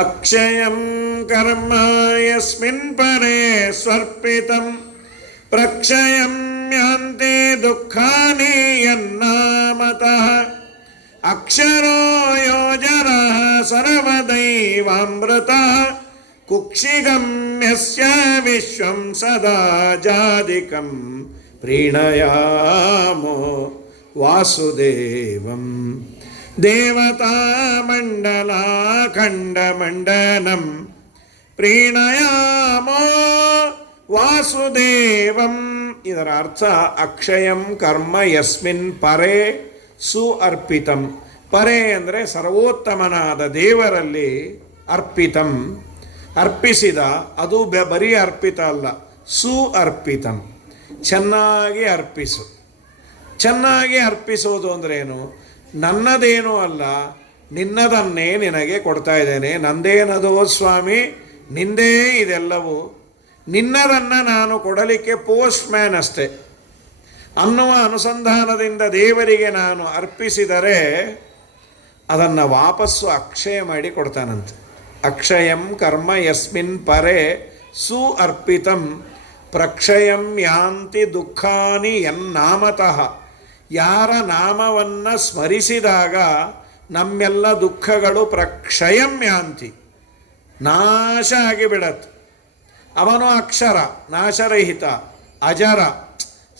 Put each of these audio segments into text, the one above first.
ಅಕ್ಷಯಂ ಕರ್ಮ ಯಸ್ಮಿನ್ ಪರೇ ಸ್ವರ್ಪಿತಂ ಪ್ರಕ್ಷಯಂ ಯಾಂತಿ ದುಃಖಾನಿ ಯನ್ನಾಮತಃ ಅಕ್ಷರೋ ಯೋಜನಃ ಸರ್ವದೈವಾಮೃತಃ ಕುಕ್ಷಿಗಮ್ಯಸ್ಯ ವಿಶ್ವಂ ಸದಾ ಜಾದಿಕಂ ಪ್ರೀಣಯಾಮೋ ವಾಸುದೇವಂ ದೇವತಾಮಂಡಲಾಖಂಡಮಂಡನಂ ಪ್ರೀಣಯಾಮೋ ವಾಸುದೇವಂ. ಇದರ ಅರ್ಥ ಅಕ್ಷಯಂ ಕರ್ಮ ಯಸ್ಮಿನ್ ಪರೇ ಸುಅರ್ಪಿತಂ. ಪರೇ ಅಂದರೆ ಸರ್ವೋತ್ತಮನಾದ ದೇವರಲ್ಲಿ ಅರ್ಪಿತಂ, ಅರ್ಪಿಸಿದ. ಅದು ಬರೀ ಅರ್ಪಿತ ಅಲ್ಲ, ಸುಅರ್ಪಿತಂ, ಚೆನ್ನಾಗಿ ಅರ್ಪಿಸು. ಚೆನ್ನಾಗಿ ಅರ್ಪಿಸೋದು ಅಂದ್ರೇನು? ನನ್ನದೇನೂ ಅಲ್ಲ, ನಿನ್ನದನ್ನೇ ನಿನಗೆ ಕೊಡ್ತಾ ಇದ್ದೇನೆ. ನಂದೇನದೋ ಸ್ವಾಮಿ, ನಿಂದೇ ಇದೆಲ್ಲವೂ. ನಿನ್ನದನ್ನು ನಾನು ಕೊಡಲಿಕ್ಕೆ ಪೋಸ್ಟ್ ಮ್ಯಾನ್ ಅಷ್ಟೆ ಅನ್ನುವ ಅನುಸಂಧಾನದಿಂದ ದೇವರಿಗೆ ನಾನು ಅರ್ಪಿಸಿದರೆ ಅದನ್ನು ವಾಪಸ್ಸು ಅಕ್ಷಯ ಮಾಡಿ ಕೊಡ್ತಾನಂತೆ. ಅಕ್ಷಯಂ ಕರ್ಮ ಯಸ್ಮಿನ್ ಪರೇ ಸುಅರ್ಪಿತಂ ಪ್ರಕ್ಷಯಂ ಯಾಂತಿ ದುಃಖಾನಿ ಯನ್ನಾಮತಃ. ಯಾರ ನಾಮವನ್ನು ಸ್ಮರಿಸಿದಾಗ ನಮ್ಮೆಲ್ಲ ದುಃಖಗಳು ಪ್ರಕ್ಷಯಂ ಯಾಂತಿ, ನಾಶ ಆಗಿಬಿಡತ್ತೆ. ಅವನು ಅಕ್ಷರ, ನಾಶರಹಿತ, ಅಜರ.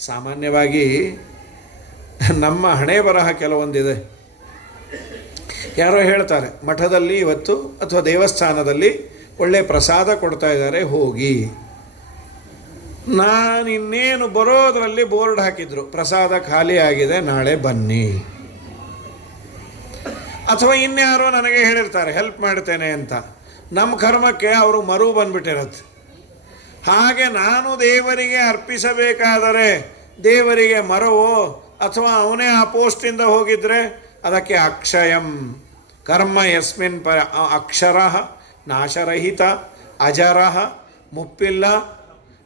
ಸಾಮಾನ್ಯವಾಗಿ ನಮ್ಮ ಹಣೆ ಬರಹ ಕೆಲವೊಂದಿದೆ. ಯಾರೋ ಹೇಳ್ತಾರೆ, ಮಠದಲ್ಲಿ ಇವತ್ತು ಅಥವಾ ದೇವಸ್ಥಾನದಲ್ಲಿ ಒಳ್ಳೆ ಪ್ರಸಾದ ಕೊಡ್ತಾ ಇದ್ದಾರೆ, ಹೋಗಿ. ನಾನು ಇನ್ನೇನು ಬರೋದರಲ್ಲಿ ಬೋರ್ಡ್ ಹಾಕಿದ್ರು, ಪ್ರಸಾದ ಖಾಲಿ ಆಗಿದೆ, ನಾಳೆ ಬನ್ನಿ. ಅಥವಾ ಇನ್ಯಾರೋ ನನಗೆ ಹೇಳಿರ್ತಾರೆ, ಹೆಲ್ಪ್ ಮಾಡ್ತೇನೆ ಅಂತ. ನಮ್ಮ ಕರ್ಮಕ್ಕೆ ಅವರು ಮರು ಬಂದ್ಬಿಟ್ಟಿರತ್ತೆ. ಹಾಗೆ ನಾನು ದೇವರಿಗೆ ಅರ್ಪಿಸಬೇಕಾದರೆ ದೇವರಿಗೆ ಮರವೋ ಅಥವಾ ಅವನೇ ಆ ಪೋಸ್ಟಿಂದ ಹೋಗಿದ್ರೆ ಅದಕ್ಕೆ ಅಕ್ಷಯಂ ಕರ್ಮ ಯಸ್ಮಿನ್ ಪ ಅಕ್ಷರ ನಾಶರಹಿತ ಅಜರ ಮುಪ್ಪಿಲ್ಲ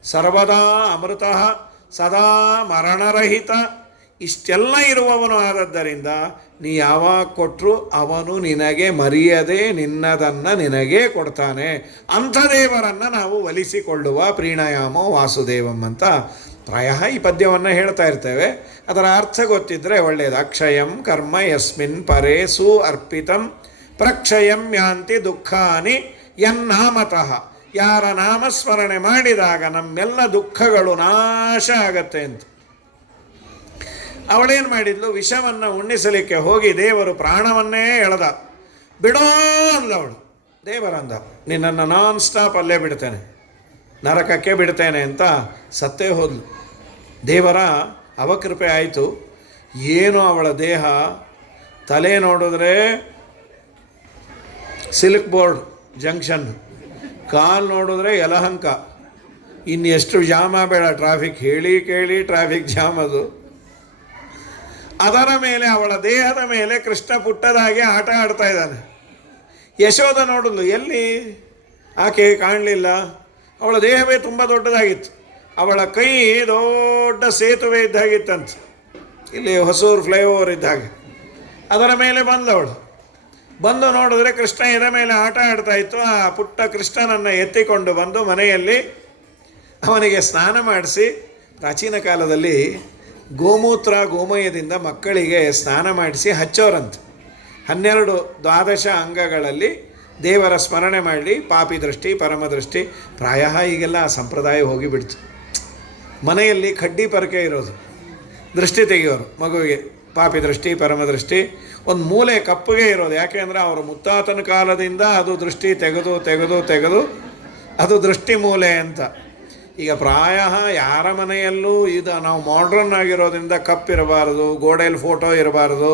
ಸರ್ವದಾ ಅಮೃತ ಸದಾ ಮರಣರಹಿತ ಇಷ್ಟೆಲ್ಲ ಇರುವವನು ಆದದ್ದರಿಂದ ನೀ ಯಾವಾಗ ಕೊಟ್ಟರು ಅವನು ನಿನಗೆ ಮರೆಯದೆ ನಿನ್ನದನ್ನು ನಿನಗೇ ಕೊಡ್ತಾನೆ. ಅಂಥ ದೇವರನ್ನು ನಾವು ಒಲಿಸಿಕೊಳ್ಳುವ ಪ್ರೀಣಯಾಮೋ ವಾಸುದೇವಂ ಅಂತ ಪ್ರಾಯ ಈ ಪದ್ಯವನ್ನು ಹೇಳ್ತಾ ಇರ್ತೇವೆ. ಅದರ ಅರ್ಥ ಗೊತ್ತಿದ್ದರೆ ಒಳ್ಳೆಯದು. ಅಕ್ಷಯಂ ಕರ್ಮ ಯಸ್ಮಿನ್ ಪರೇ ಸುಅರ್ಪಿತಂ ಪ್ರಕ್ಷಯಂ ಯಾಂತಿ ದುಃಖಾನಿ ಯನ್ನಾಮತಃ. ಯಾರ ನಾಮಸ್ಮರಣೆ ಮಾಡಿದಾಗ ನಮ್ಮೆಲ್ಲ ದುಃಖಗಳು ನಾಶ ಆಗತ್ತೆ ಅಂತ. ಅವಳೇನು ಮಾಡಿದ್ಲು? ವಿಷವನ್ನು ಉಣ್ಣಿಸಲಿಕ್ಕೆ ಹೋಗಿ ದೇವರು ಪ್ರಾಣವನ್ನೇ ಎಳೆದ. ಬಿಡೋ ಅಂದವಳು. ದೇವರಂದ, ನಿನ್ನನ್ನು ನಾನ್ ಸ್ಟಾಪ್ ಅಲ್ಲೇ ಬಿಡ್ತೇನೆ, ನರಕಕ್ಕೆ ಬಿಡ್ತೇನೆ ಅಂತ ಸತ್ತೇ ಹೋದ್ಲು. ದೇವರ ಅವಕೃಪೆ ಆಯಿತು. ಏನು ಅವಳ ದೇಹ, ತಲೆ ನೋಡಿದ್ರೆ ಸಿಲ್ಕ್ ಬೋರ್ಡ್ ಜಂಕ್ಷನ್, ಕಾಲು ನೋಡಿದ್ರೆ ಯಲಹಂಕ. ಇನ್ನೆಷ್ಟು ಜಾಮ ಬೇಡ, ಟ್ರಾಫಿಕ್ ಹೇಳಿ ಕೇಳಿ ಟ್ರಾಫಿಕ್ ಜಾಮ್ ಅದು. ಅದರ ಮೇಲೆ, ಅವಳ ದೇಹದ ಮೇಲೆ ಕೃಷ್ಣ ಪುಟ್ಟದಾಗಿ ಆಟ ಆಡ್ತಾ ಇದ್ದಾನೆ. ಯಶೋಧ ನೋಡಲು, ಎಲ್ಲಿ ಆಕೆ ಕಾಣಲಿಲ್ಲ. ಅವಳ ದೇಹವೇ ತುಂಬ ದೊಡ್ಡದಾಗಿತ್ತು. ಅವಳ ಕೈ ದೊಡ್ಡ ಸೇತುವೆ ಇದ್ದಾಗಿತ್ತಂತೆ, ಇಲ್ಲಿ ಹೊಸೂರು ಫ್ಲೈಓವರ್ ಇದ್ದಾಗ. ಅದರ ಮೇಲೆ ಬಂದವಳು. ಬಂದು ನೋಡಿದ್ರೆ ಕೃಷ್ಣ ಎದ ಮೇಲೆ ಆಟ ಆಡ್ತಾ ಇತ್ತು. ಆ ಪುಟ್ಟ ಕೃಷ್ಣನನ್ನು ಎತ್ತಿಕೊಂಡು ಬಂದು ಮನೆಯಲ್ಲಿ ಅವನಿಗೆ ಸ್ನಾನ ಮಾಡಿಸಿ. ಪ್ರಾಚೀನ ಕಾಲದಲ್ಲಿ ಗೋಮೂತ್ರ ಗೋಮಯದಿಂದ ಮಕ್ಕಳಿಗೆ ಸ್ನಾನ ಮಾಡಿಸಿ ಹಚ್ಚೋರಂತೆ. 12 ದ್ವಾದಶ ಅಂಗಗಳಲ್ಲಿ ದೇವರ ಸ್ಮರಣೆ ಮಾಡಿ ಪಾಪಿ ದೃಷ್ಟಿ ಪರಮದೃಷ್ಟಿ. ಪ್ರಾಯ ಈಗೆಲ್ಲ ಆ ಸಂಪ್ರದಾಯ ಹೋಗಿಬಿಡ್ತು. ಮನೆಯಲ್ಲಿ ಕಡ್ಡಿ ಪರಕೆ ಇರೋದು, ದೃಷ್ಟಿ ತೆಗೆಯೋರು ಮಗುವಿಗೆ. ಪಾಪಿ ದೃಷ್ಟಿ ಪರಮದೃಷ್ಟಿ ಒಂದು ಮೂಲೆ ಕಪ್ಪಗೆ ಇರೋದು. ಯಾಕೆಂದರೆ ಅವರ ಮುತ್ತಾತನ ಕಾಲದಿಂದ ಅದು ದೃಷ್ಟಿ ತೆಗೆದು ತೆಗೆದು ತೆಗೆದು ಅದು ದೃಷ್ಟಿ ಮೂಲೆ ಅಂತ. ಈಗ ಪ್ರಾಯ ಯಾರ ಮನೆಯಲ್ಲೂ ಇದು ನಾವು ಮಾಡ್ರನ್ ಆಗಿರೋದ್ರಿಂದ ಕಪ್ಪಿರಬಾರ್ದು, ಗೋಡೆಯಲ್ಲಿ ಫೋಟೋ ಇರಬಾರ್ದು,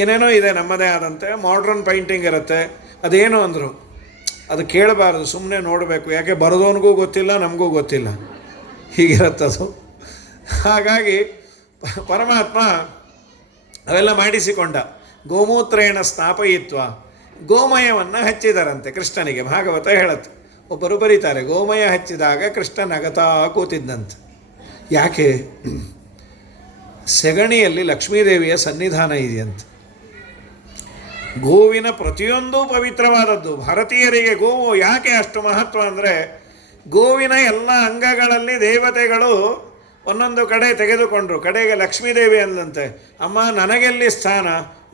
ಏನೇನೋ ಇದೆ ನಮ್ಮದೇ ಆದಂತೆ. ಮಾಡ್ರನ್ ಪೈಂಟಿಂಗ್ ಇರುತ್ತೆ. ಅದೇನು ಅಂದರು, ಅದು ಕೇಳಬಾರ್ದು, ಸುಮ್ಮನೆ ನೋಡಬೇಕು. ಯಾಕೆ ಬರೆದವನಿಗೂ ಗೊತ್ತಿಲ್ಲ, ನಮಗೂ ಗೊತ್ತಿಲ್ಲ, ಹೀಗಿರುತ್ತದು. ಹಾಗಾಗಿ ಪರಮಾತ್ಮ ಅವೆಲ್ಲ ಮಾಡಿಸಿಕೊಂಡ. ಗೋಮೂತ್ರೇಣ ಸ್ಥಾಪಯಿತ್ವ, ಗೋಮಯವನ್ನು ಹಚ್ಚಿದರಂತೆ ಕೃಷ್ಣನಿಗೆ. ಭಾಗವತ ಹೇಳುತ್ತೆ. ಒಬ್ಬರು ಬರೀತಾರೆ, ಗೋಮಯ ಹಚ್ಚಿದಾಗ ಕೃಷ್ಣ ನಗತಾ ಕೂತಿದ್ದಂತೆ. ಯಾಕೆ? ಸೆಗಣಿಯಲ್ಲಿ ಲಕ್ಷ್ಮೀದೇವಿಯ ಸನ್ನಿಧಾನ ಇದೆಯಂತೆ. ಗೋವಿನ ಪ್ರತಿಯೊಂದು ಪವಿತ್ರವಾದದ್ದು. ಭಾರತೀಯರಿಗೆ ಗೋವು ಯಾಕೆ ಅಷ್ಟು ಮಹತ್ವ ಅಂದರೆ, ಗೋವಿನ ಎಲ್ಲ ಅಂಗಗಳಲ್ಲಿ ದೇವತೆಗಳು ಒಂದೊಂದು ಕಡೆ ತೆಗೆದುಕೊಂಡ್ರು. ಕಡೆಗೆ ಲಕ್ಷ್ಮೀದೇವಿ ಅಂದಂತೆ, ಅಮ್ಮ ನನಗೆಲ್ಲಿ ಸ್ಥಾನ,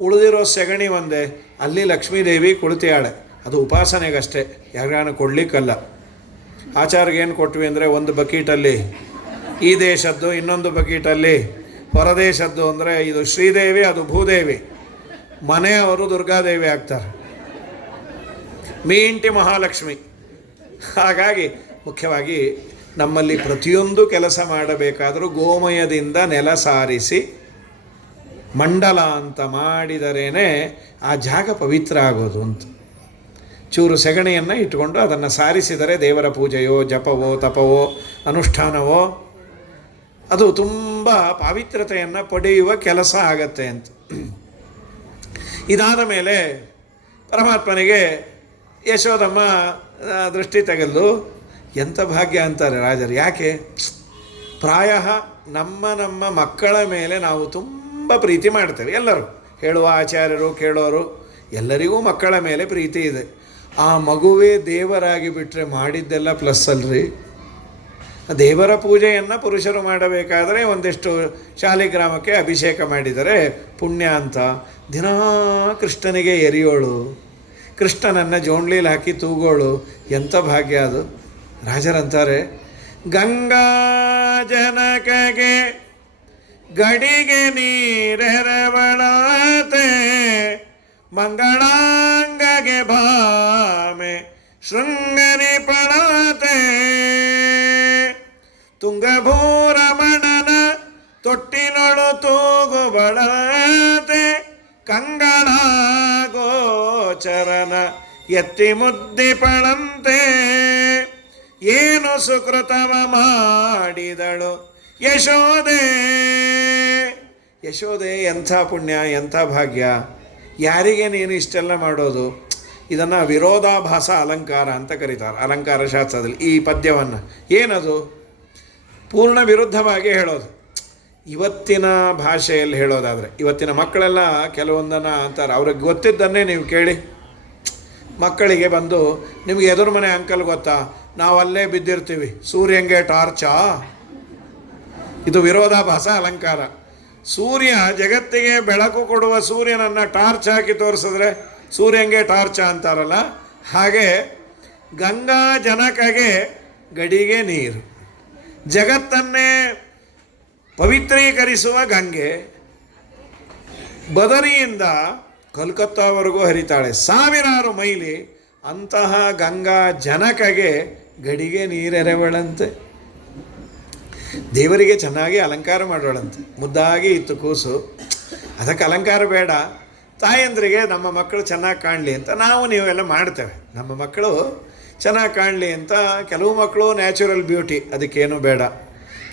ಉಳಿದಿರೋ ಸೆಗಣಿ ಒಂದೇ, ಅಲ್ಲಿ ಲಕ್ಷ್ಮೀದೇವಿ ಕುಳಿತಿಯಾಳೆ. ಅದು ಉಪಾಸನೆಗಷ್ಟೇ, ಯಾರಿಗಾನ ಕೊಡಲಿಕ್ಕಲ್ಲ. ಆಚಾರ್ಗೇನು ಕೊಟ್ವಿ ಅಂದರೆ, ಒಂದು ಬಕೀಟಲ್ಲಿ ಈ ದೇಶದ್ದು, ಇನ್ನೊಂದು ಬಕೀಟಲ್ಲಿ ಹೊರದೇಶದ್ದು. ಅಂದರೆ ಇದು ಶ್ರೀದೇವಿ, ಅದು ಭೂದೇವಿ, ಮನೆಯವರು ದುರ್ಗಾದೇವಿ ಆಗ್ತಾರೆ, ಮೀ ಇಂಟಿ ಮಹಾಲಕ್ಷ್ಮಿ. ಹಾಗಾಗಿ ಮುಖ್ಯವಾಗಿ ನಮ್ಮಲ್ಲಿ ಪ್ರತಿಯೊಂದು ಕೆಲಸ ಮಾಡಬೇಕಾದರೂ ಗೋಮಯದಿಂದ ನೆಲ ಸಾರಿಸಿ ಮಂಡಲ ಅಂತ ಮಾಡಿದರೇನೆ ಆ ಜಾಗ ಪವಿತ್ರ ಆಗೋದು ಅಂತ. ಚೂರು ಸೆಗಣಿಯನ್ನು ಇಟ್ಕೊಂಡು ಅದನ್ನು ಸಾರಿಸಿದರೆ ದೇವರ ಪೂಜೆಯೋ ಜಪವೋ ತಪವೋ ಅನುಷ್ಠಾನವೋ ಅದು ತುಂಬ ಪಾವಿತ್ರತೆಯನ್ನು ಪಡೆಯುವ ಕೆಲಸ ಆಗತ್ತೆ ಅಂತ. ಇದಾದ ಮೇಲೆ ಪರಮಾತ್ಮನಿಗೆ ಯಶೋದಮ್ಮ ದೃಷ್ಟಿ ತೆಗೆದು, ಎಂಥ ಭಾಗ್ಯ ಅಂತಾರೆ ರಾಜರು. ಯಾಕೆ? ಪ್ರಾಯ ನಮ್ಮ ಮಕ್ಕಳ ಮೇಲೆ ನಾವು ತುಂಬ ಪ್ರೀತಿ ಮಾಡ್ತೇವೆ. ಎಲ್ಲರೂ ಹೇಳುವ ಆಚಾರ್ಯರು ಕೇಳೋರು ಎಲ್ಲರಿಗೂ ಮಕ್ಕಳ ಮೇಲೆ ಪ್ರೀತಿ ಇದೆ. ಆ ಮಗುವೇ ದೇವರಾಗಿ ಬಿಟ್ಟರೆ ಮಾಡಿದ್ದೆಲ್ಲ ಪ್ಲಸ್ ಅಲ್ರಿ. ದೇವರ ಪೂಜೆಯನ್ನು ಪುರುಷರು ಮಾಡಬೇಕಾದರೆ ಒಂದಿಷ್ಟು ಶಾಲಿಗ್ರಾಮಕ್ಕೆ ಅಭಿಷೇಕ ಮಾಡಿದರೆ ಪುಣ್ಯ ಅಂತ. ದಿನಾ ಕೃಷ್ಣನಿಗೆ ಎರಿಯೋಳು, ಕೃಷ್ಣನನ್ನು ಜೋಣ್ಲೀಲಿ ಹಾಕಿ ತೂಗೋಳು, ಎಂಥ ಭಾಗ್ಯ ಅದು. ರಾಜರಂತಾರೆ, ಗಂಗಾ ಜನಕಗೆ ಗಡಿಗೆ ನೀರೆರವಳತೆ, ಮಂಗಳಾಂಗಗೆ ಭಾಮೆ ಶೃಂಗನಿ ಪಳತೆ, ತುಂಗಭೂರಮಣನ ತೊಟ್ಟಿನೊಳು ತೂಗುಬಳತೆ, ಕಂಗಳ ಗೋಚರನ ಎತ್ತಿ ಮುದ್ದಿಪಳಂತೆ, ಏನು ಸುಕೃತವ ಮಾಡಿದಳು ಯಶೋದೆ. ಯಶೋದೆ ಎಂಥ ಪುಣ್ಯ, ಎಂಥ ಭಾಗ್ಯ. ಯಾರಿಗೆ ನೀನು ಇಷ್ಟೆಲ್ಲ ಮಾಡೋದು? ಇದನ್ನು ವಿರೋಧಾಭಾಸ ಅಲಂಕಾರ ಅಂತ ಕರೀತಾರೆ ಅಲಂಕಾರ ಶಾಸ್ತ್ರದಲ್ಲಿ. ಈ ಪದ್ಯವನ್ನು ಏನದು? ಪೂರ್ಣ ವಿರುದ್ಧವಾಗಿ ಹೇಳೋದು. ಇವತ್ತಿನ ಭಾಷೆಯಲ್ಲಿ ಹೇಳೋದಾದರೆ, ಇವತ್ತಿನ ಮಕ್ಕಳೆಲ್ಲ ಕೆಲವೊಂದನ್ನು ಅಂತಾರೆ, ಅವ್ರಿಗೆ ಗೊತ್ತಿದ್ದನ್ನೇ ನೀವು ಕೇಳಿ. ಮಕ್ಕಳಿಗೆ ಬಂದು, ನಿಮಗೆ ಎದುರು ಮನೆ ಅಂಕಲ್ ಗೊತ್ತಾ, ನಾವು ಅಲ್ಲೇ ಬಿದ್ದಿರ್ತೀವಿ, ಸೂರ್ಯಂಗೆ ಟಾರ್ಚಾ? ಇದು ವಿರೋಧಾಭಾಸ ಅಲಂಕಾರ. ಸೂರ್ಯ ಜಗತ್ತಿಗೆ ಬೆಳಕು ಕೊಡುವ ಸೂರ್ಯನನ್ನು ಟಾರ್ಚ್ ಹಾಕಿ ತೋರಿಸಿದ್ರೆ ಸೂರ್ಯಂಗೆ ಟಾರ್ಚ ಅಂತಾರಲ್ಲ, ಹಾಗೆ ಗಂಗಾ ಜನಕಗೆ ಗಡಿಗೆ ನೀರು, ಜಗತ್ತನ್ನೇ ಪವಿತ್ರೀಕರಿಸುವ ಗಂಗೆ ಬದರಿಯಿಂದ ಕಲ್ಕತ್ತಾವರೆಗೂ ಹರಿತಾಳೆ, ಸಾವಿರಾರು ಮೈಲಿ. ಅಂತಹ ಗಂಗಾ ಜನಕಗೆ ಗಡಿಗೆ ನೀರೆರೆವಳಂತೆ. ದೇವರಿಗೆ ಚೆನ್ನಾಗಿ ಅಲಂಕಾರ ಮಾಡೋಳಂತೆ. ಮುದ್ದಾಗಿ ಇತ್ತು ಕೂಸು, ಅದಕ್ಕೆ ಅಲಂಕಾರ ಬೇಡ. ತಾಯಂದ್ರಿಗೆ ನಮ್ಮ ಮಕ್ಕಳು ಚೆನ್ನಾಗಿ ಕಾಣಲಿ ಅಂತ ನಾವು ನೀವೆಲ್ಲ ಮಾಡ್ತೇವೆ. ನಮ್ಮ ಮಕ್ಕಳು ಚೆನ್ನಾಗಿ ಕಾಣಲಿ ಅಂತ. ಕೆಲವು ಮಕ್ಕಳು ನ್ಯಾಚುರಲ್ ಬ್ಯೂಟಿ, ಅದಕ್ಕೇನು ಬೇಡ.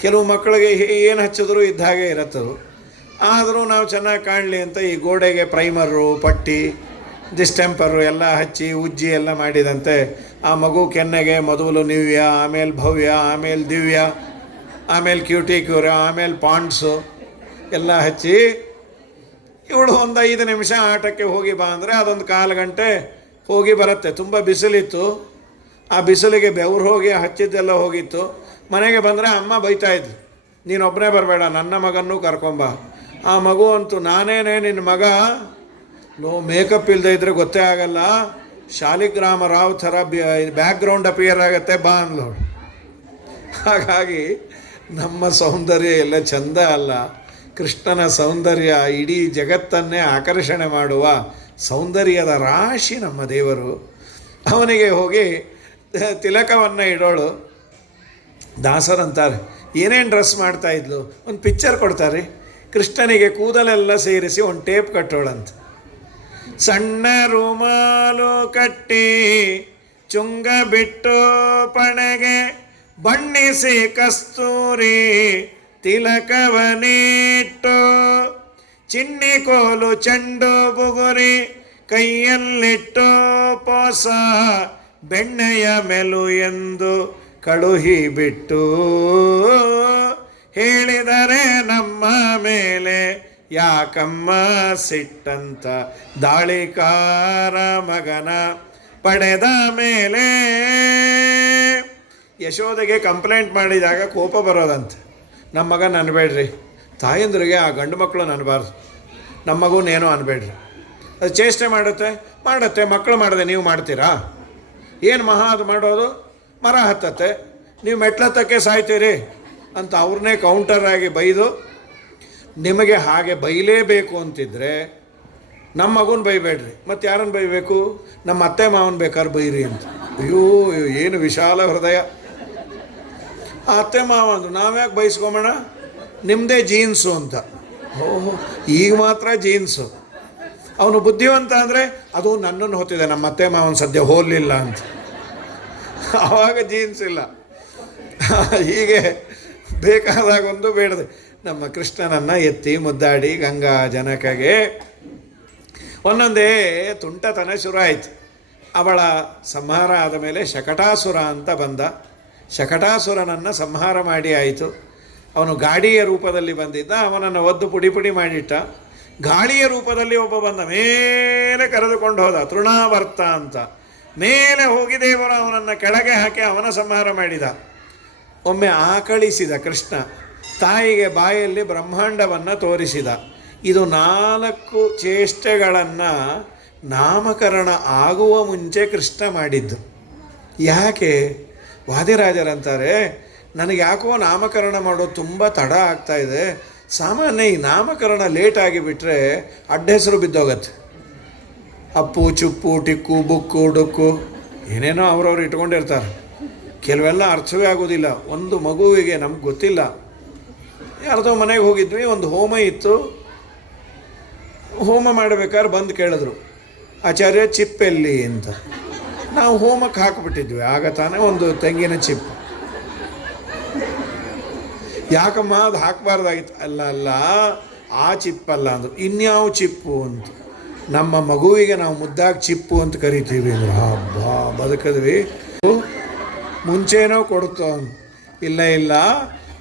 ಕೆಲವು ಮಕ್ಕಳಿಗೆ ಏನು ಹಚ್ಚಿದ್ರೂ ಇದ್ದ ಹಾಗೆ ಇರುತ್ತದು. ಆದರೂ ನಾವು ಚೆನ್ನಾಗಿ ಕಾಣಲಿ ಅಂತ ಈ ಗೋಡೆಗೆ ಪ್ರೈಮರು, ಪಟ್ಟಿ, ಡಿಸ್ಟೆಂಪರು ಎಲ್ಲ ಹಚ್ಚಿ ಉಜ್ಜಿ ಎಲ್ಲ ಮಾಡಿದಂತೆ ಆ ಮಗು ಕೆನ್ನೆಗೆ ಮೊದಲು ನಿವ್ಯ, ಆಮೇಲೆ ಭವ್ಯ, ಆಮೇಲೆ ದಿವ್ಯ, ಆಮೇಲೆ ಕ್ಯೂಟಿಕ್ಯೂರ, ಆಮೇಲೆ ಪಾಂಡ್ಸು ಎಲ್ಲ ಹಚ್ಚಿ ಇವಳು ಒಂದು 5 ನಿಮಿಷ ಆಟಕ್ಕೆ ಹೋಗಿ ಬಾ ಅಂದರೆ ಅದೊಂದು 1/4 ಗಂಟೆ ಹೋಗಿ ಬರುತ್ತೆ. ತುಂಬ ಬಿಸಿಲಿತ್ತು, ಆ ಬಿಸಿಲಿಗೆ ಬೆವರು ಹೋಗಿ ಹಚ್ಚಿದ್ದೆಲ್ಲ ಹೋಗಿತ್ತು. ಮನೆಗೆ ಬಂದರೆ ಅಮ್ಮ ಬೈತಾಯಿದ್ಲು, ನೀನೊಬ್ಬನೇ ಬರಬೇಡ, ನನ್ನ ಮಗನ್ನೂ ಕರ್ಕೊಂಬ. ಆ ಮಗು ಅಂತೂ, ನಾನೇನೇ ನಿನ್ನ ಮಗ, ಮೇಕಪ್ ಇಲ್ಲದೆ ಇದ್ದರೆ ಗೊತ್ತೇ ಆಗಲ್ಲ, ಶಾಲಿಗ್ರಾಮ ರಾವ್ ಥರ ಬ್ಯಾಕ್ಗ್ರೌಂಡ್ ಅಪಿಯರ್ ಆಗುತ್ತೆ, ಬಾ ಅಂದ್ಲು. ಹಾಗಾಗಿ ನಮ್ಮ ಸೌಂದರ್ಯ ಎಲ್ಲ ಚಂದ ಅಲ್ಲ, ಕೃಷ್ಣನ ಸೌಂದರ್ಯ ಇಡೀ ಜಗತ್ತನ್ನೇ ಆಕರ್ಷಣೆ ಮಾಡುವ ಸೌಂದರ್ಯದ ರಾಶಿ ನಮ್ಮ ದೇವರು. ಅವನಿಗೆ ಹೋಗಿ ತಿಲಕವನ್ನು ಇಡೋಳು. ದಾಸರಂತಾರೆ, ಏನೇನು ಡ್ರೆಸ್ ಮಾಡ್ತಾಯಿದ್ಲು, ಒಂದು ಪಿಕ್ಚರ್ ಕೊಡ್ತಾರೆ, ಕೃಷ್ಣನಿಗೆ ಕೂದಲೆಲ್ಲ ಸೇರಿಸಿ ಒಂದು ಟೇಪ್ ಕಟ್ಟೋಳಂತ. ಸಣ್ಣ ರುಮಾಲು ಕಟ್ಟಿ ಚುಂಗ ಬಿಟ್ಟು ಪಣಗೆ ಬಣ್ಣಿಸಿ ಕಸ್ತೂರಿ ತಿಲಕವನಿಟ್ಟು, ಚಿನ್ನಿ ಕೋಲು ಚೆಂಡು ಬುಗುರಿ ಕೈಯಲ್ಲಿಟ್ಟು, ಪೋಸ ಬೆಣ್ಣೆಯ ಮೆಲು ಎಂದು ಕಳುಹಿ ಬಿಟ್ಟು, ಹೇಳಿದರೆ ನಮ್ಮ ಮೇಲೆ ಯಾಕಮ್ಮ ಸಿಟ್ಟಂತ ದಾಳಿಕಾರ ಮಗನ ಪಡೆದ ಮೇಲೆ. ಯಶೋದೆಗೆ ಕಂಪ್ಲೇಂಟ್ ಮಾಡಿದಾಗ ಕೋಪ ಬರೋದಂತೆ, ನಮ್ಮ ಮಗ ಅನ್ಬೇಡ್ರಿ, ತಾಯಂದ್ರಿಗೆ ಆ ಗಂಡು ಮಕ್ಕಳು ಅನ್ಬಾರ್ದು, ನಮ್ಮ ಮಗುನೇನೋ ಅನ್ಬೇಡ್ರಿ. ಅದು ಚೇಷ್ಟೆ ಮಾಡುತ್ತೆ, ಮಕ್ಕಳು ಮಾಡದೆ ನೀವು ಮಾಡ್ತೀರಾ? ಏನು ಮಹಾ ಅದು ಮಾಡೋದು? ಮರ ಹತ್ತತ್ತೆ, ನೀವು ಮೆಟ್ಲತ್ತಕ್ಕೆ ಸಾಯ್ತೀರಿ ಅಂತ ಅವ್ರನ್ನೇ ಕೌಂಟರಾಗಿ ಬೈದು, ನಿಮಗೆ ಹಾಗೆ ಬೈಲೇಬೇಕು ಅಂತಿದ್ರೆ ನಮ್ಮ ಮಗುನ ಬೈಬೇಡ್ರಿ, ಮತ್ತು ಯಾರನ್ನು ಬೈಬೇಕು? ನಮ್ಮ ಅತ್ತೆ ಮಾವನ ಬೇಕಾದ್ರೆ ಬೈರಿ ಅಂತ. ಅಯ್ಯೋ ಏನು ವಿಶಾಲ ಹೃದಯ. ಆ ಅತ್ತೆ ಮಾವ ಅಂದರು, ನಾವ್ಯಾಕೆ ಬೈಸ್ಕೊಂಬೋಣ, ನಿಮ್ಮದೇ ಜೀನ್ಸು ಅಂತ. ಓಹೋ, ಈಗ ಮಾತ್ರ ಜೀನ್ಸು. ಅವನು ಬುದ್ಧಿವಂತ ಅಂದರೆ ಅದು ನನ್ನನ್ನು ಹೊತ್ತಿದೆ, ನಮ್ಮ ಅತ್ತೆ ಮಾವನ ಸದ್ಯ ಹೋಗಲಿಲ್ಲ ಅಂತ. ಆವಾಗ ಜೀನ್ಸ್ ಇಲ್ಲ. ಹೀಗೆ ಬೇಕಾದಾಗೊಂದು ಬೇಡದೆ ನಮ್ಮ ಕೃಷ್ಣನನ್ನು ಎತ್ತಿ ಮುದ್ದಾಡಿ ಗಂಗಾ ಜನಕಗೆ ಒಂದೊಂದೇ ತುಂಟತನ ಶುರು ಆಯಿತು. ಅವಳ ಸಂಹಾರ ಆದ ಮೇಲೆ ಶಕಟಾಸುರ ಅಂತ ಬಂದ. ಶಕಟಾಸುರನನ್ನು ಸಂಹಾರ ಮಾಡಿ ಆಯಿತು. ಅವನು ಗಾಡಿಯ ರೂಪದಲ್ಲಿ ಬಂದಿದ್ದ, ಅವನನ್ನು ಒದ್ದು ಪುಡಿ ಪುಡಿ ಮಾಡಿಟ್ಟ. ಗಾಳಿಯ ರೂಪದಲ್ಲಿ ಒಬ್ಬ ಬಂದ, ಮೇಲೆ ಕರೆದುಕೊಂಡು ಹೋದ, ತೃಣಾವರ್ತ ಅಂತ. ಮೇಲೆ ಹೋಗಿ ದೇವರು ಅವನನ್ನು ಕೆಳಗೆ ಹಾಕಿ ಅವನ ಸಂಹಾರ ಮಾಡಿದ. ಒಮ್ಮೆ ಆಕಳಿಸಿದ ಕೃಷ್ಣ, ತಾಯಿಗೆ ಬಾಯಲ್ಲಿ ಬ್ರಹ್ಮಾಂಡವನ್ನು ತೋರಿಸಿದ. ಇದು 4 ಚೇಷ್ಟೆಗಳನ್ನು ನಾಮಕರಣ ಆಗುವ ಮುಂಚೆ ಕೃಷ್ಣ ಮಾಡಿದ್ದು. ಯಾಕೆ? ವಾದಿರಾಜರಂತಾರೆ, ನನಗೆ ಯಾಕೋ ನಾಮಕರಣ ಮಾಡೋದು ತುಂಬ ತಡ ಆಗ್ತಾಯಿದೆ. ಸಾಮಾನ್ಯ ಈ ನಾಮಕರಣ ಲೇಟಾಗಿ ಬಿಟ್ಟರೆ ಅಡ್ಡ ಹೆಸರು ಬಿದ್ದೋಗತ್ತೆ. ಅಪ್ಪು, ಚುಪ್ಪು, ಟಿಕ್ಕು, ಬುಕ್ಕು, ಡೊಕ್ಕು ಏನೇನೋ ಅವ್ರವ್ರು ಇಟ್ಕೊಂಡಿರ್ತಾರೆ. ಕೆಲವೆಲ್ಲ ಅರ್ಥವೇ ಆಗೋದಿಲ್ಲ. ಒಂದು ಮಗುವಿಗೆ ನಮ್ಗೆ ಗೊತ್ತಿಲ್ಲ, ಯಾರ್ದೋ ಮನೆಗೆ ಹೋಗಿದ್ವಿ, ಒಂದು ಹೋಮ ಇತ್ತು. ಹೋಮ ಮಾಡಬೇಕಾದ್ರೆ ಬಂದು ಕೇಳಿದ್ರು, ಆಚಾರ್ಯ ಚಿಪ್ಪೆಲ್ಲಿ ಅಂತ. ನಾವು ಹೋಮಕ್ಕೆ ಹಾಕಿಬಿಟ್ಟಿದ್ವಿ, ಆಗ ತಾನೇ ಒಂದು ತೆಂಗಿನ ಚಿಪ್ಪು. ಯಾಕಮ್ಮ ಅದು ಹಾಕಬಾರ್ದಾಗಿತ್ತು? ಅಲ್ಲ ಆ ಚಿಪ್ಪಲ್ಲ ಅಂದರು. ಇನ್ಯಾವ ಚಿಪ್ಪು ಅಂತ. ನಮ್ಮ ಮಗುವಿಗೆ ನಾವು ಮುದ್ದಾಗಿ ಚಿಪ್ಪು ಅಂತ ಕರಿತೀವಿ ಅಂದರು. ಹಬ್ಬ ಬದುಕಿದ್ವಿ. ಮುಂಚೆನೋ ಕೊಡ್ತು. ಇಲ್ಲ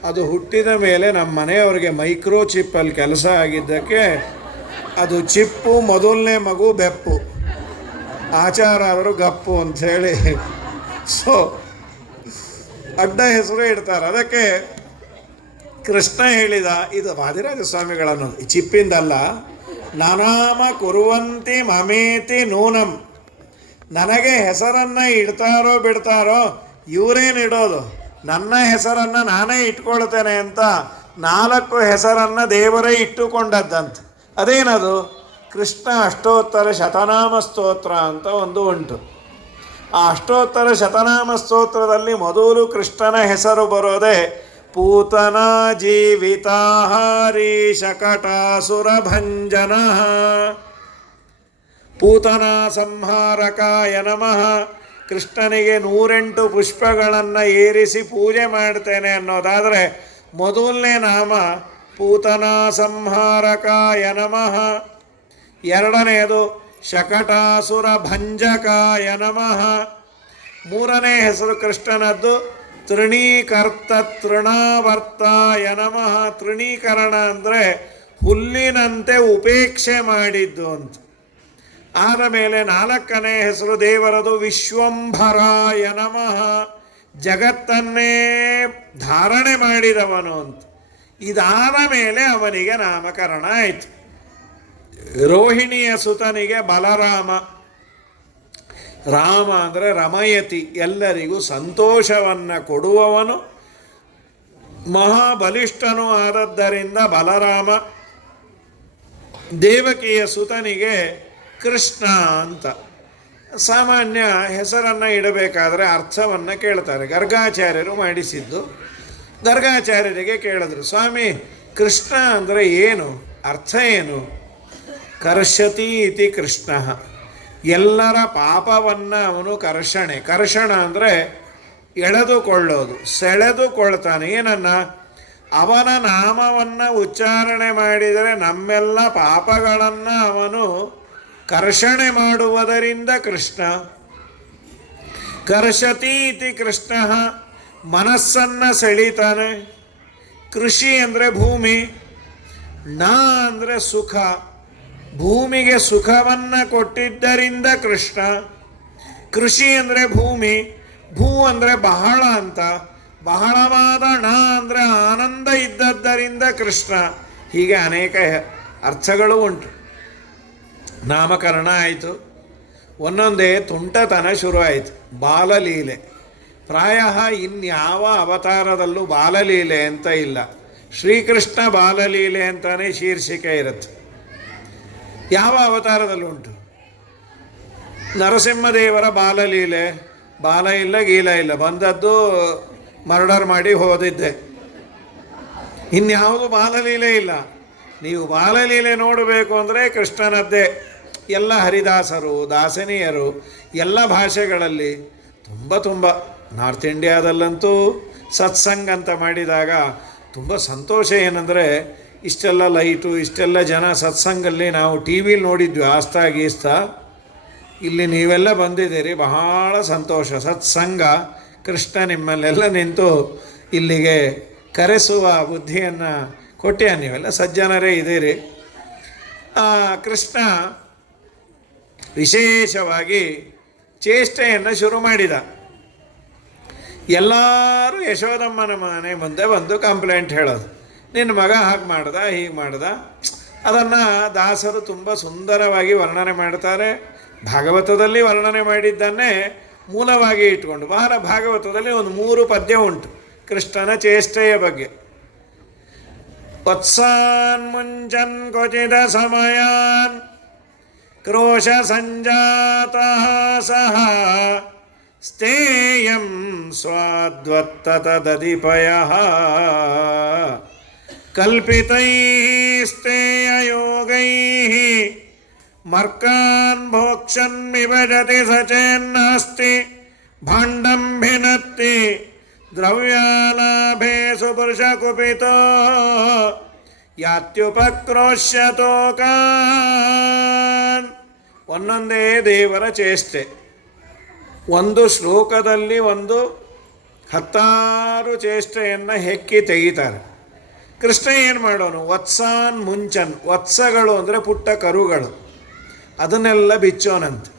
ಅದು ಹುಟ್ಟಿದ ಮೇಲೆ ನಮ್ಮ ಮನೆಯವ್ರಿಗೆ ಮೈಕ್ರೋ ಚಿಪ್ಪಲ್ಲಿ ಕೆಲಸ ಆಗಿದ್ದಕ್ಕೆ ಅದು ಚಿಪ್ಪು. ಮೊದಲನೇ ಮಗು ಬೆಪ್ಪು, ಆಚಾರ ಅವರು ಗಪ್ಪು ಅಂಥೇಳಿ ಅಡ್ಡ ಹೆಸರು ಇಡ್ತಾರೆ. ಅದಕ್ಕೆ ಕೃಷ್ಣ ಹೇಳಿದ, ಇದು ವಾದಿರಾಜ ಸ್ವಾಮಿಗಳನ್ನೋದು, ಈ ಚಿಪ್ಪಿಂದಲ್ಲ. ನಾನಾಮ ಕುರುವಂತಿ ಮಮೇತಿ ನೂನಂ. ನನಗೆ ಹೆಸರನ್ನು ಇಡ್ತಾರೋ ಬಿಡ್ತಾರೋ, ಇವರೇನಿಡೋದು, ನನ್ನ ಹೆಸರನ್ನು ನಾನೇ ಇಟ್ಕೊಳ್ತೇನೆ ಅಂತ 4 ಹೆಸರನ್ನು ದೇವರೇ ಇಟ್ಟುಕೊಂಡದ್ದಂತ. ಅದೇನದು? ಕೃಷ್ಣ ಅಷ್ಟೋತ್ತರ ಶತನಾಮ ಸ್ತೋತ್ರ ಅಂತ ಒಂದು ಉಂಟು. ಆ ಅಷ್ಟೋತ್ತರ ಶತನಾಮ ಸ್ತೋತ್ರದಲ್ಲಿ ಮೊದಲು ಕೃಷ್ಣನ ಹೆಸರು ಬರೋದೇ ಪೂತನ ಜೀವಿತಾಹಾರಿ ಶಕಟಾಸುರ ಭಂಜನ. ಪೂತನ ಸಂಹಾರಕಾಯ ನಮಃ. ಕೃಷ್ಣನಿಗೆ 108 ಪುಷ್ಪಗಳನ್ನು ಏರಿಸಿ ಪೂಜೆ ಮಾಡ್ತೇನೆ ಅನ್ನೋದಾದರೆ ಮೊದಲನೇ ನಾಮ ಪೂತನ ಸಂಹಾರಕಾಯ ನಮಃ. ಎರಡನೆಯದು ಶಕಟಾಸುರ ಭಂಜಕಾಯ ನಮಃ. ಮೂರನೇ ಹೆಸರು ಕೃಷ್ಣನದ್ದು ತೃಣೀಕರ್ತ ತೃಣಾವರ್ತಾಯ ನಮಃ. ತೃಣೀಕರಣ ಅಂದರೆ ಹುಲ್ಲಿನಂತೆ ಉಪೇಕ್ಷೆ ಮಾಡಿದ್ದು ಅಂತ. ಆದ ಮೇಲೆ 4ನೇ ಹೆಸರು ದೇವರದು ವಿಶ್ವಂಭರಾಯ ನಮಃ. ಜಗತ್ತನ್ನೇ ಧಾರಣೆ ಮಾಡಿದವನು ಅಂತ. ಇದಾದ ಮೇಲೆ ಅವನಿಗೆ ನಾಮಕರಣ ಆಯಿತು. ರೋಹಿಣಿಯ ಸುತನಿಗೆ ಬಲರಾಮ. ರಾಮ ಅಂದರೆ ರಮಯತಿ, ಎಲ್ಲರಿಗೂ ಸಂತೋಷವನ್ನು ಕೊಡುವವನು. ಮಹಾಬಲಿಷ್ಠನೂ ಆದದ್ದರಿಂದ ಬಲರಾಮ. ದೇವಕಿಯ ಸುತನಿಗೆ ಕೃಷ್ಣ ಅಂತ. ಸಾಮಾನ್ಯ ಹೆಸರನ್ನು ಇಡಬೇಕಾದ್ರೆ ಅರ್ಥವನ್ನು ಕೇಳ್ತಾರೆ. ಗರ್ಗಾಚಾರ್ಯರು ಮಾಡಿಸಿದ್ದು. ಗರ್ಗಾಚಾರ್ಯರಿಗೆ ಕೇಳಿದ್ರು, ಸ್ವಾಮಿ ಕೃಷ್ಣ ಅಂದರೆ ಏನು, ಅರ್ಥ ಏನು? ಕರ್ಷತಿ ಇತಿ ಕೃಷ್ಣ. ಎಲ್ಲರ ಪಾಪವನ್ನು ಅವನು ಕರ್ಷಣ ಅಂದರೆ ಎಳೆದುಕೊಳ್ಳೋದು, ಸೆಳೆದುಕೊಳ್ತಾನೆ. ಏನನ್ನು? ಅವನ ನಾಮವನ್ನು ಉಚ್ಚಾರಣೆ ಮಾಡಿದರೆ ನಮ್ಮೆಲ್ಲ ಪಾಪಗಳನ್ನು ಅವನು ಕರ್ಷಣೆ ಮಾಡುವುದರಿಂದ ಕೃಷ್ಣ. ಕರ್ಷತಿ ಇತಿ ಕೃಷ್ಣ. ಮನಸ್ಸನ್ನು ಸೆಳೀತಾನೆ. ಕೃಷಿ ಅಂದರೆ ಭೂಮಿ. ನ ಅಂದರೆ ಸುಖ, ಭೂಮಿಗೆ ಸುಖವನ್ನು ಕೊಟ್ಟಿದ್ದರಿಂದ ಕೃಷ್ಣ. ಕೃಷಿ ಅಂದರೆ ಭೂಮಿ, ಭೂ ಅಂದರೆ ಬಹಳ ಅಂತ, ಬಹಳವಾದ ಣ ಅಂದರೆ ಆನಂದ ಇದ್ದದ್ದರಿಂದ ಕೃಷ್ಣ. ಹೀಗೆ ಅನೇಕ ಅರ್ಥಗಳು ಉಂಟು. ನಾಮಕರಣ ಆಯಿತು, ಒಂದೊಂದೇ ತುಂಟತನ ಶುರುವಾಯಿತು. ಬಾಲಲೀಲೆ, ಪ್ರಾಯ ಇನ್ಯಾವ ಅವತಾರದಲ್ಲೂ ಬಾಲಲೀಲೆ ಅಂತ ಇಲ್ಲ. ಶ್ರೀಕೃಷ್ಣ ಬಾಲಲೀಲೆ ಅಂತಲೇ ಶೀರ್ಷಿಕೆ ಇರುತ್ತೆ. ಯಾವ ಅವತಾರದಲ್ಲೂ ಉಂಟು. ನರಸಿಂಹದೇವರ ಬಾಲಲೀಲೆ, ಬಾಲ ಇಲ್ಲ ಗೀಲ ಇಲ್ಲ, ಬಂದದ್ದು ಮರ್ಡರ್ ಮಾಡಿ ಹೋದಿದ್ದೆ. ಇನ್ಯಾವುದು ಬಾಲಲೀಲೆ ಇಲ್ಲ. ನೀವು ಬಾಲಲೀಲೆ ನೋಡಬೇಕು ಅಂದರೆ ಕೃಷ್ಣನದ್ದೇ. ಎಲ್ಲ ಹರಿದಾಸರು, ದಾಸನೀಯರು, ಎಲ್ಲ ಭಾಷೆಗಳಲ್ಲಿ ತುಂಬ ನಾರ್ತ್ ಇಂಡಿಯಾದಲ್ಲಂತೂ ಸತ್ಸಂಗ್ ಅಂತ ಮಾಡಿದಾಗ ತುಂಬ ಸಂತೋಷ. ಏನಂದರೆ ಇಷ್ಟೆಲ್ಲ ಲೈಟು, ಇಷ್ಟೆಲ್ಲ ಜನ ಸತ್ಸಂಗಲ್ಲಿ ನಾವು ಟಿ ವಿಲಿ ನೋಡಿದ್ವಿ ಆಸ್ತಾ ಗೀಸ್ತಾ. ಇಲ್ಲಿ ನೀವೆಲ್ಲ ಬಂದಿದ್ದೀರಿ, ಬಹಳ ಸಂತೋಷ. ಸತ್ಸಂಗ ಕೃಷ್ಣ ನಿಮ್ಮಲ್ಲೆಲ್ಲ ನಿಂತು ಇಲ್ಲಿಗೆ ಕರೆಸುವ ಬುದ್ಧಿಯನ್ನು ಕೊಟ್ಟೆ. ನೀವೆಲ್ಲ ಸಜ್ಜನರೇ ಇದ್ದೀರಿ. ಕೃಷ್ಣ ವಿಶೇಷವಾಗಿ ಚೇಷ್ಟೆಯನ್ನು ಶುರು ಮಾಡಿದ. ಎಲ್ಲರೂ ಯಶೋದಮ್ಮನ ಮನೆ ಮುಂದೆ ಬಂದು ಕಂಪ್ಲೇಂಟ್ ಹೇಳೋದು, ನಿನ್ನ ಮಗ ಹಾಗೆ ಮಾಡ್ದ, ಹೀಗೆ ಮಾಡ್ದ. ಅದನ್ನು ದಾಸರು ತುಂಬ ಸುಂದರವಾಗಿ ವರ್ಣನೆ ಮಾಡ್ತಾರೆ. ಭಾಗವತದಲ್ಲಿ ವರ್ಣನೆ ಮಾಡಿದ್ದನ್ನೇ ಮೂಲವಾಗಿ ಇಟ್ಕೊಂಡು ಭಾಗವತದಲ್ಲಿ ಒಂದು 3 ಪದ್ಯ ಉಂಟು ಕೃಷ್ಣನ ಚೇಷ್ಟೆಯ ಬಗ್ಗೆ. ವತ್ಸಾನ್ ಮುಂಚನ್ ಕ್ವಚಿದ ಸಮಯಾನ್ ಕ್ರೋಶ ಸಂಜಾತ ಸಹ ಸ್ಥೇಯಂ ಸ್ವಾದ್ವತ್ತತದಧಿಪಯಃ ಕಲ್ಪಿತೈಃ ಸ್ಥೇಯಯೋಗೈಃ ಮರ್ಕಾನ್ ಭೋಕ್ಷನ್ ವಿಭಜತಿ ಸಚೇನ್ನಾಸ್ತಿ ಭಾಂಡಂ ಭಿನತ್ತಿ ದ್ರವ್ಯಾಲಾಭೇ ಸುಪುರುಷ ಕುಪಿತೋ ಯಾತ್ಯುಪಕ್ರೋಶ್ಯತೋಕಾನ್. ಒಂದೊಂದೇ ದೇವರ ಚೇಷ್ಟೆ. ಒಂದು ಶ್ಲೋಕದಲ್ಲಿ 10 ಚೇಷ್ಟೆಯನ್ನು ಹೆಕ್ಕಿ ತೆಗಿತಾರೆ. ಕೃಷ್ಣ ಏನು ಮಾಡೋನು? ವತ್ಸಾನ್ ಮುಂಚನ್, ವತ್ಸಗಳು ಅಂದರೆ ಪುಟ್ಟ ಕರುಗಳು, ಅದನ್ನೆಲ್ಲ ಬಿಚ್ಚೋನಂತೆ.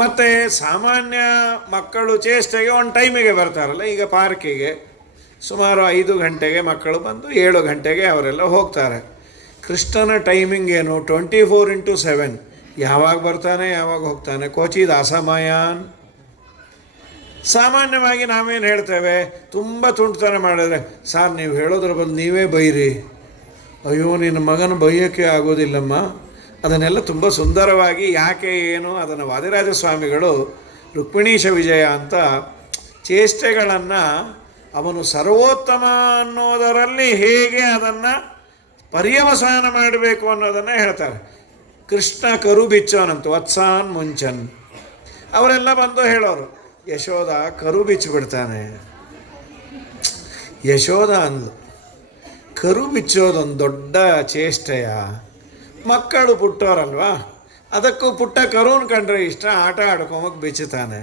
ಮತ್ತು ಸಾಮಾನ್ಯ ಮಕ್ಕಳು ಚೇಷ್ಟೆಗೆ ಒಂದು ಟೈಮಿಗೆ ಬರ್ತಾರಲ್ಲ, ಈಗ ಪಾರ್ಕಿಗೆ ಸುಮಾರು 5 ಗಂಟೆಗೆ ಮಕ್ಕಳು ಬಂದು 7 ಗಂಟೆಗೆ ಅವರೆಲ್ಲ ಹೋಗ್ತಾರೆ. ಕೃಷ್ಣನ ಟೈಮಿಂಗ್ ಏನು? 24x7. ಯಾವಾಗ ಬರ್ತಾನೆ, ಯಾವಾಗ ಹೋಗ್ತಾನೆ. ಕೋಚಿದ ಅಸಮಯಾನ್. ಸಾಮಾನ್ಯವಾಗಿ ನಾವೇನು ಹೇಳ್ತೇವೆ, ತುಂಬ ತುಂಟತನ ಮಾಡಿದ್ರೆ, ಸಾರ್ ನೀವು ಹೇಳೋದ್ರ ಬದಲು ನೀವೇ ಬೈರಿ. ಅಯ್ಯೋ ನಿನ್ನ ಮಗನ ಬೈಯೋಕ್ಕೆ ಆಗೋದಿಲ್ಲಮ್ಮ. ಅದನ್ನೆಲ್ಲ ತುಂಬ ಸುಂದರವಾಗಿ ಯಾಕೆ ಏನು ಅದನ್ನು ವಾದಿರಾಜ ಸ್ವಾಮಿಗಳು ರುಕ್ಮಿಣೀಶ ವಿಜಯ ಅಂತ ಚೇಷ್ಟೆಗಳನ್ನು ಅವನು ಸರ್ವೋತ್ತಮ ಅನ್ನೋದರಲ್ಲಿ ಹೇಗೆ ಅದನ್ನು ಪರ್ಯವಸಾನ ಮಾಡಬೇಕು ಅನ್ನೋದನ್ನು ಹೇಳ್ತಾರೆ. ಕೃಷ್ಣ ಕರು ಬಿಚ್ಚೋನಂತ, ವತ್ಸಾನ್ ಮುಂಚನ್. ಅವರೆಲ್ಲ ಬಂದು ಹೇಳೋರು, ಯಶೋದ ಕರು ಬಿಚ್ಚಿಬಿಡ್ತಾನೆ. ಯಶೋದ ಅಂದ್ಲು, ಕರು ಬಿಚ್ಚೋದೊಂದು ದೊಡ್ಡ ಚೇಷ್ಟೆಯ? ಮಕ್ಕಳು ಪುಟ್ಟೋರಲ್ವಾ, ಅದಕ್ಕೂ ಪುಟ್ಟ ಕರುನ ಕಂಡ್ರೆ ಇಷ್ಟ, ಆಟ ಆಡ್ಕೊಂಬಕ್ಕೆ ಬಿಚ್ಚುತ್ತಾನೆ.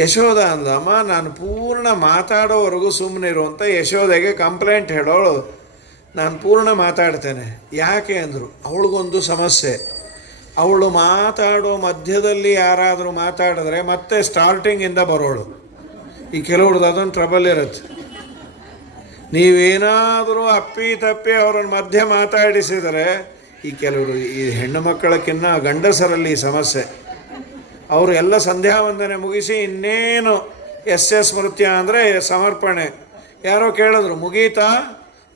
ಯಶೋದ ಅಂದ್ಲು, ಅಮ್ಮ ನಾನು ಪೂರ್ಣ ಮಾತಾಡೋವರೆಗೂ ಸುಮ್ಮನಿರು ಅಂತ ಯಶೋದೆಗೆ ಕಂಪ್ಲೇಂಟ್ ಹೇಳೋಳು. ನಾನು ಪೂರ್ಣ ಮಾತಾಡ್ತೇನೆ. ಯಾಕೆ ಅಂದರು, ಅವಳಿಗೊಂದು ಸಮಸ್ಯೆ. ಅವಳು ಮಾತಾಡೋ ಮಧ್ಯದಲ್ಲಿ ಯಾರಾದರೂ ಮಾತಾಡಿದ್ರೆ ಮತ್ತೆ ಸ್ಟಾರ್ಟಿಂಗಿಂದ ಬರೋಳು. ಈ ಕೆಲವ್ರದ್ದು ಅದೊಂದು ಟ್ರಬಲ್ ಇರುತ್ತೆ. ನೀವೇನಾದರೂ ಅಪ್ಪಿ ತಪ್ಪಿ ಅವ್ರನ್ನ ಮಧ್ಯೆ ಮಾತಾಡಿಸಿದರೆ, ಈ ಕೆಲವರು ಈ ಹೆಣ್ಣು ಮಕ್ಕಳಕ್ಕಿನ್ನ ಗಂಡಸರಲ್ಲಿ ಸಮಸ್ಯೆ. ಅವರು ಎಲ್ಲ ಸಂಧ್ಯಾ ವಂದನೆ ಮುಗಿಸಿ ಇನ್ನೇನು ಸ್ಮೃತ್ಯ ಅಂದರೆ ಸಮರ್ಪಣೆ. ಯಾರೋ ಕೇಳಿದ್ರು, ಮುಗೀತಾ?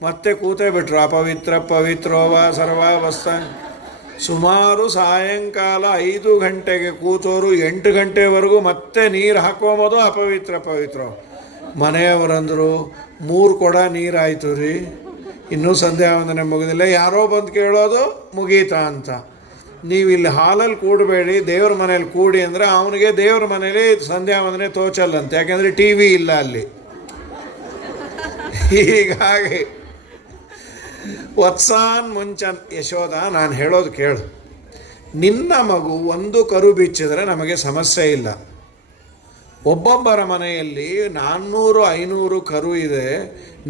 ಮತ್ತೆ ಕೂತೇ ಬಿಟ್ರು. ಅಪವಿತ್ರ ಪವಿತ್ರೋವ ಸರ್ವಾವಸ್ಥ. ಸುಮಾರು ಸಾಯಂಕಾಲ 5 ಗಂಟೆಗೆ ಕೂತೋರು 8 ಗಂಟೆವರೆಗೂ ಮತ್ತೆ ನೀರು ಹಾಕೋಬೋದು ಅಪವಿತ್ರ ಪವಿತ್ರ. ಮನೆಯವರಂದರು, 3 ಕೊಡ ನೀರಾಯಿತು ರೀ, ಇನ್ನೂ ಸಂಧ್ಯಾ ವಂದನೆ ಮುಗಿದಿಲ್ಲ. ಯಾರೋ ಬಂದು ಕೇಳೋದು ಮುಗೀತಾ ಅಂತ. ನೀವು ಇಲ್ಲಿ ಹಾಲಲ್ಲಿ ಕೂಡಬೇಡಿ, ದೇವ್ರ ಮನೇಲಿ ಕೂಡಿ ಅಂದರೆ ಅವನಿಗೆ ದೇವ್ರ ಮನೇಲಿ ಸಂಧ್ಯಾ ವಂದನೆ ತೋಚಲ್ಲಂತೆ, ಯಾಕೆಂದರೆ ಟಿ ವಿ ಇಲ್ಲ ಅಲ್ಲಿ. ಹೀಗಾಗಿ ವತ್ಸಾನ್ ಮುಂಚನ್. ಯಶೋದ, ನಾನು ಹೇಳೋದು ಕೇಳು, ನಿನ್ನ ಮಗು 1 ಕರು ಬಿಚ್ಚಿದ್ರೆ ನಮಗೆ ಸಮಸ್ಯೆ ಇಲ್ಲ. ಒಬ್ಬೊಬ್ಬರ ಮನೆಯಲ್ಲಿ 400-500 ಕರು ಇದೆ,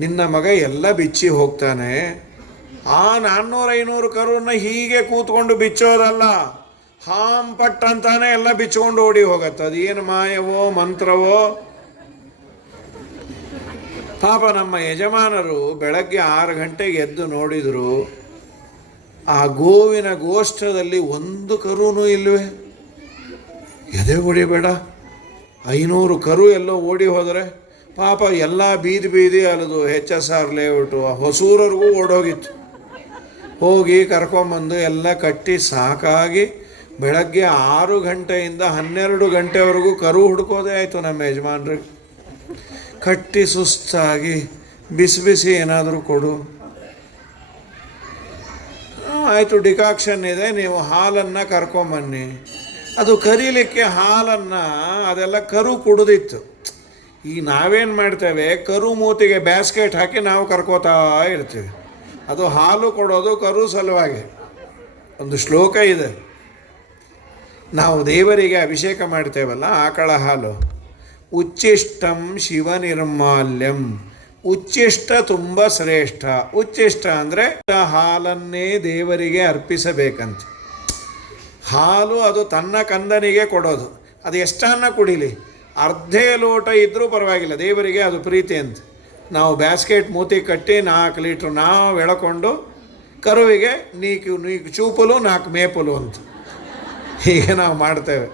ನಿನ್ನ ಮಗ ಎಲ್ಲ ಬಿಚ್ಚಿ ಹೋಗ್ತಾನೆ. ಆ 400-500 ಕರುನ ಹೀಗೆ ಕೂತ್ಕೊಂಡು ಬಿಚ್ಚೋದಲ್ಲ, ಹಾಂ ಪಟ್ ಅಂತಾನೆ ಎಲ್ಲ ಬಿಚ್ಕೊಂಡು ಓಡಿ ಹೋಗತ್ತೆ. ಅದೇನು ಮಾಯವೋ ಮಂತ್ರವೋ. ಪಾಪ ನಮ್ಮ ಯಜಮಾನರು ಬೆಳಗ್ಗೆ 6 ಗಂಟೆಗೆ ಎದ್ದು ನೋಡಿದರು, ಆ ಗೋವಿನ ಗೋಷ್ಠದಲ್ಲಿ ಒಂದು ಕರುನೂ ಇಲ್ಲವೇ. ಎದೆ ಹೊಡಿಬೇಡ, 500 ಕರು ಎಲ್ಲೋ ಓಡಿ ಹೋದರೆ. ಪಾಪ ಎಲ್ಲ ಬೀದಿ ಬೀದಿ ಅಲ್ಲದು HSR ಲೇಔಟು ಹೊಸೂರವ್ರಿಗೂ ಓಡೋಗಿತ್ತು. ಹೋಗಿ ಕರ್ಕೊಂಬಂದು ಎಲ್ಲ ಕಟ್ಟಿ ಸಾಕಾಗಿ ಬೆಳಗ್ಗೆ 6 ಗಂಟೆಯಿಂದ 12 ಗಂಟೆವರೆಗೂ ಕರು ಹುಡ್ಕೋದೇ ಆಯಿತು ನಮ್ಮ ಯಜಮಾನ್ರಿಗೆ. ಕಟ್ಟಿ ಸುಸ್ತಾಗಿ ಬಿಸಿ ಬಿಸಿ ಏನಾದರೂ ಕೊಡು. ಆಯಿತು, ಡಿಕಾಕ್ಷನ್ ಇದೆ, ನೀವು ಹಾಲನ್ನು ಕರ್ಕೊಂಬನ್ನಿ. ಅದು ಕರೀಲಿಕ್ಕೆ ಹಾಲನ್ನು ಅದೆಲ್ಲ ಕರು ಕುಡಿದಿತ್ತು. ಈಗ ನಾವೇನು ಮಾಡ್ತೇವೆ, ಕರು ಮೂತಿಗೆ ಬ್ಯಾಸ್ಕೆಟ್ ಹಾಕಿ ನಾವು ಕರ್ಕೋತಾ ಇರ್ತೀವಿ. ಅದು ಹಾಲು ಕೊಡೋದು ಕರು ಸಲುವಾಗಿ. ಒಂದು ಶ್ಲೋಕ ಇದೆ, ನಾವು ದೇವರಿಗೆ ಅಭಿಷೇಕ ಮಾಡ್ತೇವಲ್ಲ ಆಕಳ ಹಾಲು, ಉಚ್ಚಿಷ್ಟಂ ಶಿವ ನಿರ್ಮಾಲ್ಯಂ. ಉಚ್ಚಿಷ್ಟ ತುಂಬ ಶ್ರೇಷ್ಠ. ಉಚ್ಚಿಷ್ಟ ಅಂದರೆ ಹಾಲನ್ನೇ ದೇವರಿಗೆ ಅರ್ಪಿಸಬೇಕಂತೆ. ಹಾಲು ಅದು ತನ್ನ ಕಂದನಿಗೆ ಕೊಡೋದು. ಅದು ಎಷ್ಟನ್ನ ಕುಡಿಲಿ, ಅರ್ಧೇ ಲೋಟ ಇದ್ದರೂ ಪರವಾಗಿಲ್ಲ, ದೇವರಿಗೆ ಅದು ಪ್ರೀತಿ ಅಂತ. ನಾವು ಬ್ಯಾಸ್ಕೆಟ್ ಮೂತಿ ಕಟ್ಟಿ 4 ಲೀಟ್ರ್ ನಾವು ಎಳ್ಕೊಂಡು ಕರುವಿಗೆ ನೀಕು ಚೂಪಲು 4 ಮೇಪಲು ಅಂತ ಹೀಗೆ ನಾವು ಮಾಡ್ತೇವೆ.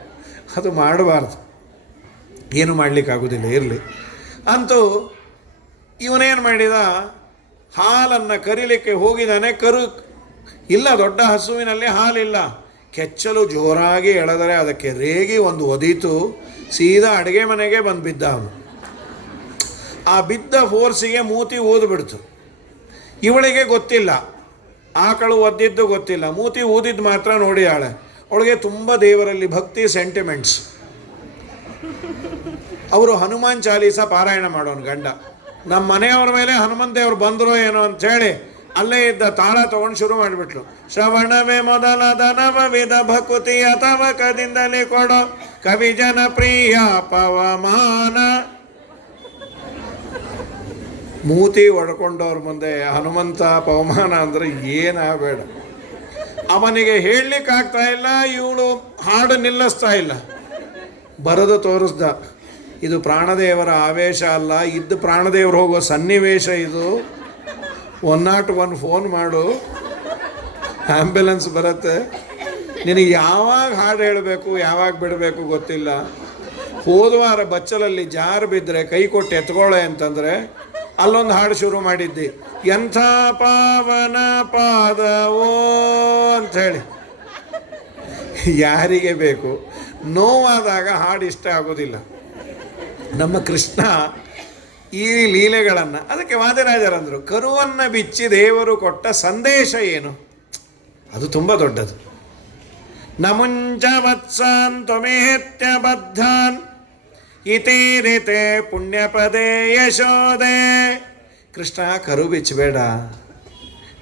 ಅದು ಮಾಡಬಾರ್ದು, ಏನು ಮಾಡಲಿಕ್ಕಾಗೋದಿಲ್ಲ. ಇರಲಿ ಅಂತೂ ಇವನೇನು ಮಾಡಿದ, ಹಾಲನ್ನು ಕರೀಲಿಕ್ಕೆ ಹೋಗಿದ್ದಾನೆ. ಕರು ಇಲ್ಲ, ದೊಡ್ಡ ಹಸುವಿನಲ್ಲಿ ಹಾಲಿಲ್ಲ. ಕೆಚ್ಚಲು ಜೋರಾಗಿ ಎಳೆದರೆ ಅದಕ್ಕೆ ರೇಗಿ ಒಂದು ಒದೀತು, ಸೀದಾ ಅಡುಗೆ ಮನೆಗೆ ಬಂದು ಬಿದ್ದ ಅವನು. ಆ ಬಿದ್ದ ಫೋರ್ಸಿಗೆ ಮೂತಿ ಊದ್ಬಿಡ್ತು. ಇವಳಿಗೆ ಗೊತ್ತಿಲ್ಲ, ಆಕಳು ಒದ್ದಿದ್ದು ಗೊತ್ತಿಲ್ಲ, ಮೂತಿ ಊದಿದ್ದು ಮಾತ್ರ ನೋಡಿಯಾಳೆ. ಅವಳಿಗೆ ತುಂಬ ದೇವರಲ್ಲಿ ಭಕ್ತಿ, ಸೆಂಟಿಮೆಂಟ್ಸ್. ಅವರು ಹನುಮಾನ್ ಚಾಲೀಸ ಪಾರಾಯಣ ಮಾಡೋನು ಗಂಡ. ನಮ್ಮ ಮನೆಯವ್ರ ಮೇಲೆ ಹನುಮಂತ ದೇವರು ಬಂದರು ಏನೋ ಅಂಥೇಳಿ ಅಲ್ಲೇ ಇದ್ದ ತಾಳ ತಗೊಂಡು ಶುರು ಮಾಡಿಬಿಟ್ಲು. ಶ್ರವಣವೇ ಮೊದಲಾದ ನವವಿಧ ಭಕುತಿ ಅಥವಕದಿಂದಲೇ ಕೊಡೋ ಕವಿ ಜನ ಪ್ರಿಯ ಪವಮಾನ. ಮೂತಿ ಒಡ್ಕೊಂಡವ್ರ ಮುಂದೆ ಹನುಮಂತ ಪವಮಾನ ಅಂದರೆ ಏನಾಗಬೇಡ. ಅವನಿಗೆ ಹೇಳಲಿಕ್ಕಾಗ್ತಾ ಇಲ್ಲ, ಇವಳು ಹಾಡು ನಿಲ್ಲಿಸ್ತಾ ಇಲ್ಲ. ಬರೆದು ತೋರಿಸ್ದ, ಇದು ಪ್ರಾಣದೇವರ ಆವೇಶ ಅಲ್ಲ, ಇದ್ದು ಪ್ರಾಣದೇವರು ಹೋಗೋ ಸನ್ನಿವೇಶ ಇದು. 101 ಫೋನ್ ಮಾಡು, ಆ್ಯಂಬುಲೆನ್ಸ್ ಬರುತ್ತೆ. ನಿನಗೆ ಯಾವಾಗ ಹಾಡು ಹೇಳಬೇಕು ಯಾವಾಗ ಬಿಡಬೇಕು ಗೊತ್ತಿಲ್ಲ. ಹೋದವಾರ ಬಚ್ಚಲಲ್ಲಿ ಜಾರು ಬಿದ್ದರೆ ಕೈ ಕೊಟ್ಟು ಎತ್ಕೊಳ್ಳೆ ಅಂತಂದರೆ ಅಲ್ಲೊಂದು ಹಾಡು ಶುರು ಮಾಡಿದ್ದಿ, ಎಂಥ ಪಾವನ ಪಾದವೋ ಅಂಥೇಳಿ. ಯಾರಿಗೆ ಬೇಕು? ನೋವಾದಾಗ ಹಾಡು ಇಷ್ಟ ಆಗೋದಿಲ್ಲ. ನಮ್ಮ ಕೃಷ್ಣ ಈ ಲೀಲೆಗಳನ್ನು, ಅದಕ್ಕೆ ವಾದಿರಾಜರಂದರು, ಕರುವನ್ನು ಬಿಚ್ಚಿ ದೇವರು ಕೊಟ್ಟ ಸಂದೇಶ ಏನು? ಅದು ತುಂಬ ದೊಡ್ಡದು. ನಮುಂಚ ವತ್ಸಾನ್ ತ್ವಮೇತ್ಯ ಬದ್ಧಾನ್ ಇತೀರಿತೆ ಪುಣ್ಯಪದೇ ಯಶೋದೆ. ಕೃಷ್ಣ, ಕರು ಬಿಚ್ಚಬೇಡ,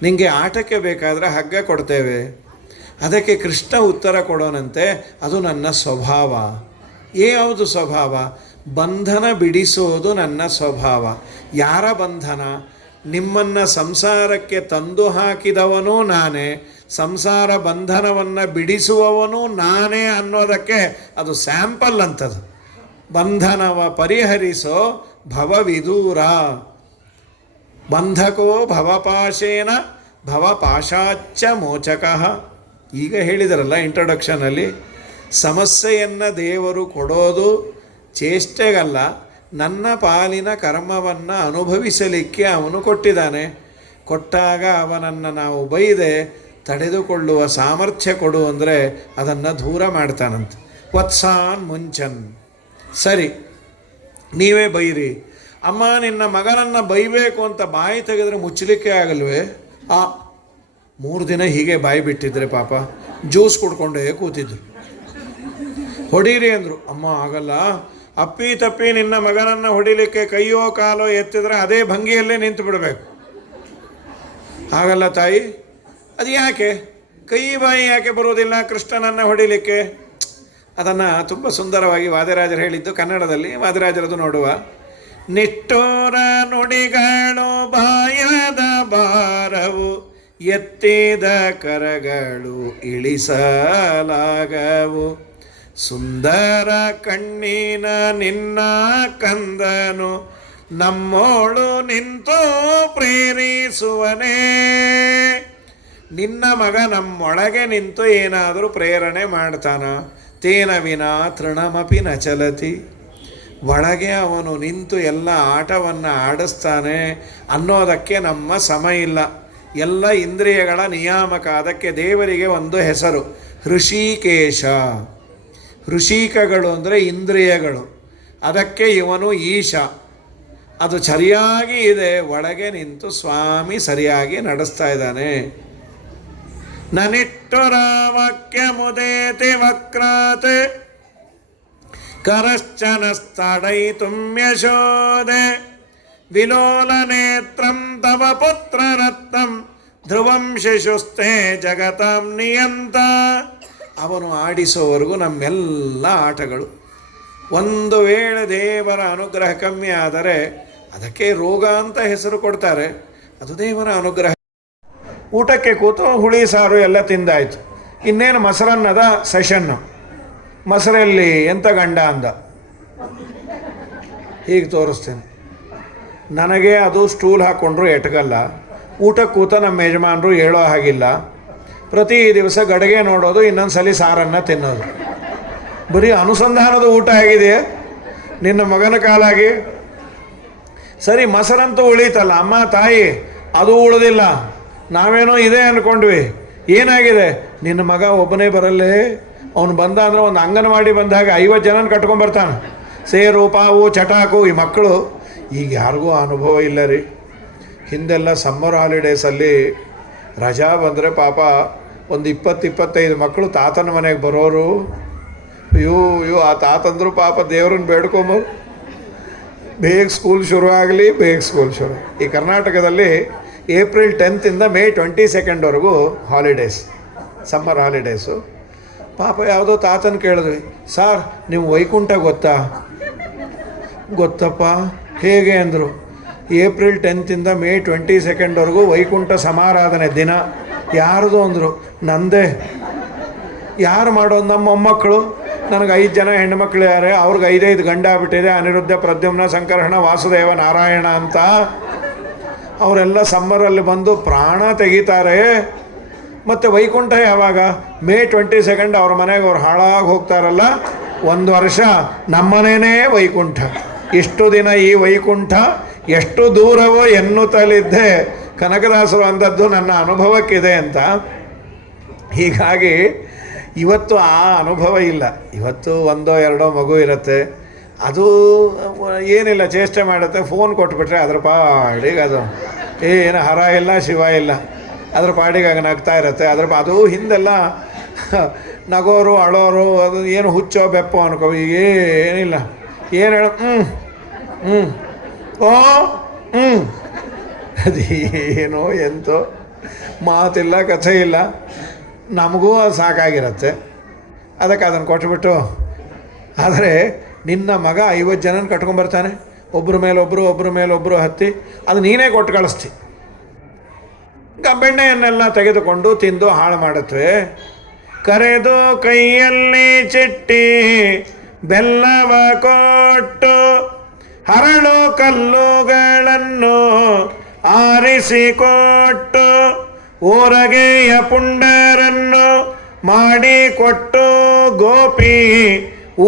ನಿಮಗೆ ಆಟಕ್ಕೆ ಬೇಕಾದರೆ ಹಗ್ಗ ಕೊಡ್ತೇವೆ. ಅದಕ್ಕೆ ಕೃಷ್ಣ ಉತ್ತರ ಕೊಡೋನಂತೆ, ಅದು ನನ್ನ ಸ್ವಭಾವ. ಯಾವುದು ಸ್ವಭಾವ? ಬಂಧನ ಬಿಡಿಸೋದು ನನ್ನ ಸ್ವಭಾವ. ಯಾರ ಬಂಧನ? ನಿಮ್ಮನ್ನು ಸಂಸಾರಕ್ಕೆ ತಂದು ಹಾಕಿದವನೂ ನಾನೇ, ಸಂಸಾರ ಬಂಧನವನ್ನು ಬಿಡಿಸುವವನು ನಾನೇ ಅನ್ನೋದಕ್ಕೆ ಅದು ಸ್ಯಾಂಪಲ್ ಅಂತದು. ಬಂಧನವ ಪರಿಹರಿಸೋ ಭವವಿದೂರ. ಬಂಧಕೋ ಭವಪಾಶೇನ ಭವಪಾಶಾಚ್ಚ ಮೋಚಕಃ. ಈಗ ಹೇಳಿದರಲ್ಲ ಇಂಟ್ರೊಡಕ್ಷನಲ್ಲಿ, ಸಮಸ್ಯೆಯನ್ನು ದೇವರು ಕೊಡೋದು ಚೇಷ್ಟೆಗಲ್ಲ, ನನ್ನ ಪಾಲಿನ ಕರ್ಮವನ್ನು ಅನುಭವಿಸಲಿಕ್ಕೆ ಅವನು ಕೊಟ್ಟಿದ್ದಾನೆ. ಕೊಟ್ಟಾಗ ಅವನನ್ನು ನಾವು ಬೈದೆ ತಡೆದುಕೊಳ್ಳುವ ಸಾಮರ್ಥ್ಯ ಕೊಡು ಅಂದರೆ ಅದನ್ನು ದೂರ ಮಾಡ್ತಾನಂತೆ. ವತ್ಸಾನ್ ಮುಂಚನ್. ಸರಿ, ನೀವೇ ಬೈರಿ. ಅಮ್ಮ, ನಿನ್ನ ಮಗನನ್ನು ಬೈಬೇಕು ಅಂತ ಬಾಯಿ ತೆಗೆದ್ರೆ ಮುಚ್ಚಲಿಕ್ಕೆ ಆಗಲ್ವೇ? 3 ದಿನ ಹೀಗೆ ಬಾಯಿ ಬಿಟ್ಟಿದ್ರೆ ಪಾಪ ಜ್ಯೂಸ್ ಕುಡ್ಕೊಂಡೇ ಕೂತಿದ್ರು. ಹೊಡೀರಿ ಅಂದರು. ಅಮ್ಮ ಆಗಲ್ಲ, ಅಪ್ಪಿ ತಪ್ಪಿ ನಿನ್ನ ಮಗನನ್ನು ಹೊಡಿಲಿಕ್ಕೆ ಕೈಯೋ ಕಾಲೋ ಎತ್ತಿದ್ರೆ ಅದೇ ಭಂಗಿಯಲ್ಲೇ ನಿಂತು ಬಿಡಬೇಕು. ಆಗಲ್ಲ ತಾಯಿ. ಅದು ಯಾಕೆ? ಕೈ ಬಾಯಿ ಯಾಕೆ ಬರೋದಿಲ್ಲ ಕೃಷ್ಣನನ್ನು ಹೊಡಿಲಿಕ್ಕೆ? ಅದನ್ನು ತುಂಬ ಸುಂದರವಾಗಿ ವಾದಿರಾಜರು ಹೇಳಿದ್ದು ಕನ್ನಡದಲ್ಲಿ. ವಾದಿರಾಜರದು ನೋಡುವ. ನಿಷ್ಠೂರ ನುಡಿಗಳು ಬಾಯದ ಭಾರವು ಎತ್ತಿದ ಕರಗಳು ಇಳಿಸಲಾಗವು. ಸುಂದರ ಕಣ್ಣಿನ ನಿನ್ನ ಕಂದನು ನಮ್ಮೋಳು ನಿಂತು ಪ್ರೇರಿಸುವನೇ. ನಿನ್ನ ಮಗ ನಮ್ಮೊಳಗೆ ನಿಂತು ಏನಾದರೂ ಪ್ರೇರಣೆ ಮಾಡ್ತಾನ. ತೇನ ವಿನಾ ತೃಣಮಪಿ ನ ಚಲತಿ. ಒಳಗೆ ಅವನು ನಿಂತು ಎಲ್ಲ ಆಟವನ್ನು ಆಡಿಸ್ತಾನೆ ಅನ್ನೋದಕ್ಕೆ ನಮ್ಮ ಸಮ ಇಲ್ಲ. ಎಲ್ಲ ಇಂದ್ರಿಯಗಳ ನಿಯಾಮಕ. ಅದಕ್ಕೆ ದೇವರಿಗೆ ಒಂದು ಹೆಸರು ಹೃಷಿಕೇಶ. ಹೃಷಿಕಗಳು ಅಂದರೆ ಇಂದ್ರಿಯಗಳು. ಅದಕ್ಕೆ ಇವನು ಈಶ. ಅದು ಸರಿಯಾಗಿ ಇದೆ. ಒಳಗೆ ನಿಂತು ಸ್ವಾಮಿ ಸರಿಯಾಗಿ ನಡೆಸ್ತಾ ಇದ್ದಾನೆ. ನನಿಟ್ಟುರ ವಾಕ್ಯ ಮುದೇತಿ ವಕ್ರಾತ್ ಕರಶ್ಚನ ಸ್ಥಾಡಯಿತುಂ ಯಶೋದೆ. ವಿಲೋಲನೇತ್ರಂ ತವ ಪುತ್ರರತ್ನಂ ಧ್ರುವಂ ಶಿಶುಸ್ತೆ ಜಗತಾಂ ನಿಯಂತ. ಅವನು ಆಡಿಸೋವರೆಗೂ ನಮ್ಮೆಲ್ಲ ಆಟಗಳು. ಒಂದು ವೇಳೆ ದೇವರ ಅನುಗ್ರಹ ಕಮ್ಮಿ ಆದರೆ ಅದಕ್ಕೆ ರೋಗ ಅಂತ ಹೆಸರು ಕೊಡ್ತಾರೆ. ಅದು ದೇವರ ಅನುಗ್ರಹ. ಊಟಕ್ಕೆ ಕೂತು ಹುಳಿ ಸಾರು ಎಲ್ಲ ತಿಂದಾಯಿತು. ಇನ್ನೇನು ಮೊಸರನ್ನದ ಸೆಷನ್ನು. ಮೊಸರಲ್ಲಿ ಎಂಥ ಗಂಡ ಅಂದ. ಹೀಗೆ ತೋರಿಸ್ತೇನೆ. ನನಗೆ ಅದು ಸ್ಟೂಲ್ ಹಾಕ್ಕೊಂಡ್ರು ಎಟ್ಗಲ್ಲ. ಊಟಕ್ಕೆ ಕೂತ ನಮ್ಮ ಯಜಮಾನರು ಹೇಳೋ ಹಾಗಿಲ್ಲ. ಪ್ರತಿ ದಿವಸ ಗಡಿಗೆ ನೋಡೋದು, ಇನ್ನೊಂದು ಸಲ ಸಾರನ್ನು ತಿನ್ನೋದು. ಬರೀ ಅನುಸಂಧಾನದ ಊಟ ಆಗಿದೆಯೇ ನಿನ್ನ ಮಗನ ಕಾಲಾಗಿ? ಸರಿ, ಮೊಸರಂತೂ ಉಳೀತಲ್ಲ. ಅಮ್ಮ ತಾಯಿ ಅದು ಉಳಿದಿಲ್ಲ. ನಾವೇನೋ ಇದೆ ಅಂದ್ಕೊಂಡ್ವಿ. ಏನಾಗಿದೆ? ನಿನ್ನ ಮಗ ಒಬ್ಬನೇ ಬರಲ್ಲೇ. ಅವನು ಬಂದ ಅಂದರೆ ಒಂದು ಅಂಗನವಾಡಿ ಬಂದಾಗ 50 ಜನನ ಕಟ್ಕೊಂಬರ್ತಾನೆ. ಸೇರು ಪಾವು ಚಟಾಕು ಈ ಮಕ್ಕಳು. ಈಗ ಯಾರಿಗೂ ಅನುಭವ ಇಲ್ಲ ರೀ. ಹಿಂದೆಲ್ಲ ಸಮ್ಮರ್ ಹಾಲಿಡೇಸಲ್ಲಿ ರಜಾ ಬಂದರೆ ಪಾಪ ಒಂದು 20-25 ಮಕ್ಕಳು ತಾತನ ಮನೆಗೆ ಬರೋರು. ಅಯ್ಯೋ ಆ ತಾತಂದ್ರು ಪಾಪ ದೇವ್ರನ್ನ ಬೇಡ್ಕೊಂಬರು, ಬೇಗ ಸ್ಕೂಲ್ ಶುರು ಆಗಲಿ, ಬೇಗ ಸ್ಕೂಲ್ ಶುರು. ಈ ಕರ್ನಾಟಕದಲ್ಲಿ April 10th May 22 holidays, summer holidays. ಪಾಪ ಯಾವುದೋ ತಾತನ ಕೇಳಿದ್ವಿ, ಸಾರ್ ನೀವು ವೈಕುಂಠ ಗೊತ್ತಾ? ಗೊತ್ತಪ್ಪ, ಹೇಗೆ ಅಂದರು. ಏಪ್ರಿಲ್ 10th ಮೇ 22 ವೈಕುಂಠ ಸಮಾರಾಧನೆ ದಿನ. ಯಾರ್ದು ಅಂದರು. ನಂದೇ. ಯಾರು ಮಾಡೋದು? ನಮ್ಮ ಮೊಮ್ಮಕ್ಕಳು. ನನಗೆ 5 ಜನ ಹೆಣ್ಣುಮಕ್ಳು ಯಾರೇ, ಅವ್ರಿಗೆ 5 ಗಂಡ ಆಗ್ಬಿಟ್ಟಿದೆ. ಅನಿರುದ್ಧ, ಪ್ರದ್ಯುಮ್ನ, ಸಂಕರ್ಷಣ, ವಾಸುದೇವ, ನಾರಾಯಣ ಅಂತ. ಅವರೆಲ್ಲ ಸಮ್ಮರಲ್ಲಿ ಬಂದು ಪ್ರಾಣ ತೆಗಿತಾರೆ. ಮತ್ತು ವೈಕುಂಠ ಯಾವಾಗ? ಮೇ 22 ಅವ್ರ ಮನೆಗೆ ಅವ್ರು ಹಾಳಾಗಿ ಹೋಗ್ತಾರಲ್ಲ, 1 ವರ್ಷ ನಮ್ಮನೇನೇ ವೈಕುಂಠ. ಇಷ್ಟು ದಿನ ಈ ವೈಕುಂಠ ಎಷ್ಟು ದೂರವೋ ಎನ್ನುತ್ತಲಿದ್ದೆ. ಕನಕದಾಸರು ಅಂದದ್ದು ನನ್ನ ಅನುಭವಕ್ಕಿದೆ ಅಂತ. ಹೀಗಾಗಿ ಇವತ್ತು ಆ ಅನುಭವ ಇಲ್ಲ. ಇವತ್ತು 1-2 ಮಗು ಇರುತ್ತೆ. ಅದು ಏನಿಲ್ಲ, ಚೇಷ್ಟೆ ಮಾಡುತ್ತೆ. ಫೋನ್ ಕೊಟ್ಬಿಟ್ರೆ ಅದ್ರ ಪಾಡಿಗೆ ಅದು ಏನು ಹರ ಇಲ್ಲ ಶಿವ ಇಲ್ಲ, ಅದ್ರ ಪಾಡಿಗೆ ನಗ್ತಾ ಇರುತ್ತೆ. ಅದು ಹಿಂದೆಲ್ಲ ನಗೋರು ಅಳೋರು, ಅದು ಏನು ಹುಚ್ಚೋ ಬೆಪ್ಪೋ ಅನ್ಕೋ. ಈಗ ಏನಿಲ್ಲ. ಏನು ಹೇಳ ಓ ಅದೇನೋ ಎಂತೋ ಮಾತಿಲ್ಲ, ಕಥೆ ಇಲ್ಲ. ನಮಗೂ ಅದು ಸಾಕಾಗಿರುತ್ತೆ. ಅದಕ್ಕೆ ಅದನ್ನು ಕೊಟ್ಬಿಟ್ಟು, ಆದರೆ ನಿನ್ನ ಮಗ 50 ಜನನ ಕಟ್ಕೊಂಬರ್ತಾನೆ, ಒಬ್ಬರ ಮೇಲೊಬ್ಬರು ಹತ್ತಿ, ಅದು ನೀನೇ ಕೊಟ್ಟು ಕಳಿಸ್ತಿ. ಬೆಣ್ಣೆಯನ್ನೆಲ್ಲ ತೆಗೆದುಕೊಂಡು ತಿಂದು ಹಾಳು ಮಾಡುತ್ತವೆ. ಕರೆದು ಕೈಯಲ್ಲಿ ಚಿಟ್ಟಿ ಬೆಲ್ಲವ ಕೊಟ್ಟು ಹರಳು ಕಲ್ಲುಗಳನ್ನು ಆರಿಸಿಕೊಟ್ಟು ಊರಗೆಯ ಪುಂಡರನ್ನು ಮಾಡಿಕೊಟ್ಟು ಗೋಪಿ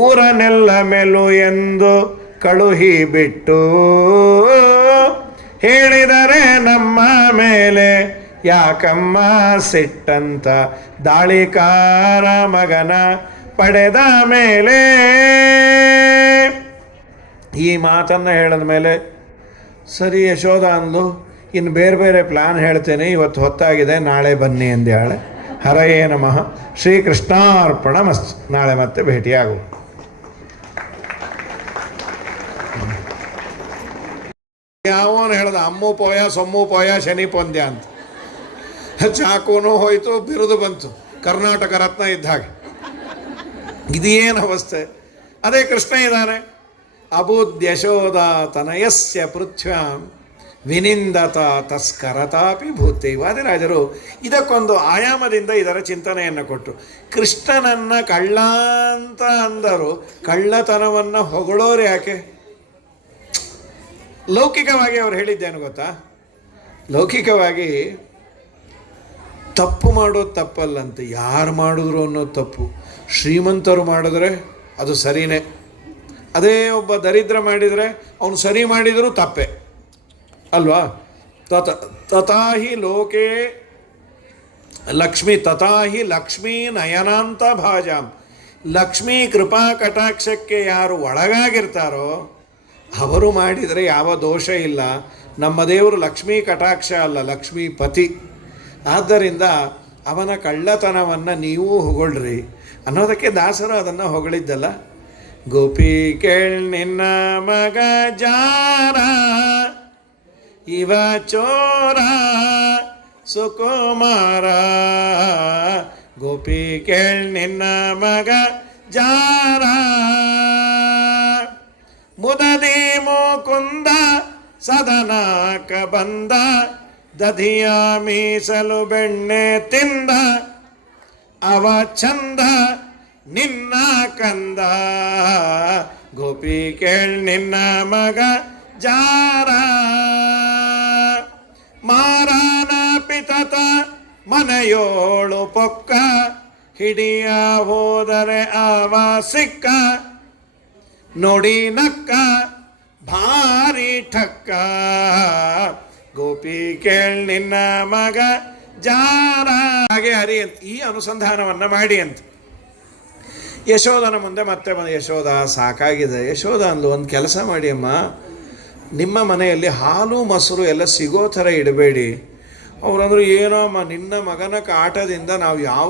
ಊರನೆಲ್ಲ ಮೆಲು ಎಂದು ಕಳುಹಿಬಿಟ್ಟು ಹೇಳಿದರೆ ನಮ್ಮ ಮೇಲೆ ಯಾಕಮ್ಮ ಸಿಟ್ಟಂತ ದಾಳಿಕಾರ ಮಗನ ಪಡೆದ ಮೇಲೆ. ಈ ಮಾತನ್ನು ಹೇಳಿದ ಮೇಲೆ ಸರಿ ಯಶೋಧ ಅಂದು, ಇನ್ನು ಬೇರೆ ಬೇರೆ ಪ್ಲ್ಯಾನ್ ಹೇಳ್ತೇನೆ, ಇವತ್ತು ಹೊತ್ತಾಗಿದೆ, ನಾಳೆ ಬನ್ನಿ ಅಂದ್ಯಾಳೆ. ಹರಯೇ ನಮಃ. ಶ್ರೀಕೃಷ್ಣಾರ್ಪಣ ಮಸ್ತು. ನಾಳೆ ಮತ್ತೆ ಭೇಟಿಯಾಗು. ಯಾವನು ಹೇಳ್ದ ಅಮ್ಮು ಪೋಯ ಸೊಮ್ಮು ಪೋಯ ಶನಿ ಪೊಂದ್ಯ ಅಂತ. ಚಾಕೂನು ಹೋಯಿತು, ಬಿರುದು ಬಂತು, ಕರ್ನಾಟಕ ರತ್ನ ಇದ್ದ ಹಾಗೆ. ಇದೇನು ಅವಸ್ಥೆ? ಅದೇ ಕೃಷ್ಣ ಇದ್ದಾನೆ. ಅಬುದ್ಯಶೋಧ ತನಯಸ್ಯ ಪೃಥ್ವ್ಯಾಂ ವಿನಿಂದತ ತಸ್ಕರತಾಪಿ ಭೂತೆ. ವಾದಿರಾಜರು ಇದಕ್ಕೊಂದು ಆಯಾಮದಿಂದ ಇದರ ಚಿಂತನೆಯನ್ನು ಕೊಟ್ಟು, ಕೃಷ್ಣನನ್ನು ಕಳ್ಳ ಅಂತ ಅಂದರು, ಕಳ್ಳತನವನ್ನು ಹೊಗಳೋರು ಯಾಕೆ? ಲೌಕಿಕವಾಗಿ ಅವ್ರು ಹೇಳಿದ್ದೇನು ಗೊತ್ತಾ? ಲೌಕಿಕವಾಗಿ ತಪ್ಪು ಮಾಡೋದು ತಪ್ಪಲ್ಲಂತೆ, ಯಾರು ಮಾಡಿದ್ರು ಅನ್ನೋದು ತಪ್ಪು. ಶ್ರೀಮಂತರು ಮಾಡಿದ್ರೆ ಅದು ಸರಿಯೇ, ಅದೇ ಒಬ್ಬ ದರಿದ್ರ ಮಾಡಿದರೆ ಅವನು ಸರಿ ಮಾಡಿದರೂ ತಪ್ಪೆ ಅಲ್ವಾ? ತಥಾಹಿ ಲೋಕೆ ಲಕ್ಷ್ಮಿ ತಥಾಹಿ ಲಕ್ಷ್ಮೀ ನಯನಾಂತ ಭಾಜಾಂ. ಲಕ್ಷ್ಮೀ ಕೃಪಾ ಕಟಾಕ್ಷಕ್ಕೆ ಯಾರು ಒಳಗಾಗಿರ್ತಾರೋ ಅವರು ಮಾಡಿದರೆ ಯಾವ ದೋಷ ಇಲ್ಲ. ನಮ್ಮ ದೇವರು ಲಕ್ಷ್ಮೀ ಕಟಾಕ್ಷ ಅಲ್ಲ, ಲಕ್ಷ್ಮೀ ಪತಿ. ಆದ್ದರಿಂದ ಅವನ ಕಳ್ಳತನವನ್ನು ನೀವು ಹೊಗಳ್ರಿ ಅನ್ನೋದಕ್ಕೆ ದಾಸರು ಅದನ್ನು ಹೊಗಳಿದ್ದಲ್ಲ. ಗೋಪಿ ಕೇಳ್ ನಿನ್ನ ಮಗ ಜಾರ ಇವ ಚೋರ ಸುಕುಮಾರ. ಗೋಪಿ ಕೇಳ್ ನಿನ್ನ ಮಗ ಜಾರ ಮುದದಿ ಮುಕುಂದ ಸದನಾಕ ಬಂದ. ದಧಿಯ ಮೀಸಲು ಬೆಣ್ಣೆ ತಿಂದ ಅವ ಚಂದ ನಿನ್ನ ಕಂದ. ಗೋಪಿ ಕೇಳ್ ನಿನ್ನ ಮಗ ಜಾರ. ಮಾರಾನ ಪಿತತ ಮನೆಯೋಳು ಪೊಕ್ಕ. ಹಿಡಿಯ ಹೋದರೆ ಅವ ಸಿಕ್ಕ. ನೋಡಿ ನಕ್ಕ ಭಾರಿ ಠಕ್ಕ. ಗೋಪಿ ಕೇಳ್ ನಿನ್ನ ಮಗ ಜಾರ. ಹಾಗೆ ಹರಿ ಅಂತ ಈ ಅನುಸಂಧಾನವನ್ನು ಮಾಡಿ ಅಂತ ಯಶೋಧನ ಮುಂದೆ ಮತ್ತೆ ಯಶೋಧ ಸಾಕಾಗಿದೆ. ಯಶೋಧ ಅಂದ್ಲು, ಒಂದು ಕೆಲಸ ಮಾಡಿ ಅಮ್ಮ, ನಿಮ್ಮ ಮನೆಯಲ್ಲಿ ಹಾಲು ಮೊಸರು ಎಲ್ಲ ಸಿಗೋ ಥರ ಇಡಬೇಡಿ. ಅವರಂದ್ರು, ಏನೋ ಅಮ್ಮ, ನಿನ್ನ ಮಗನ ಕಾಟದಿಂದ ನಾವು ಯಾವ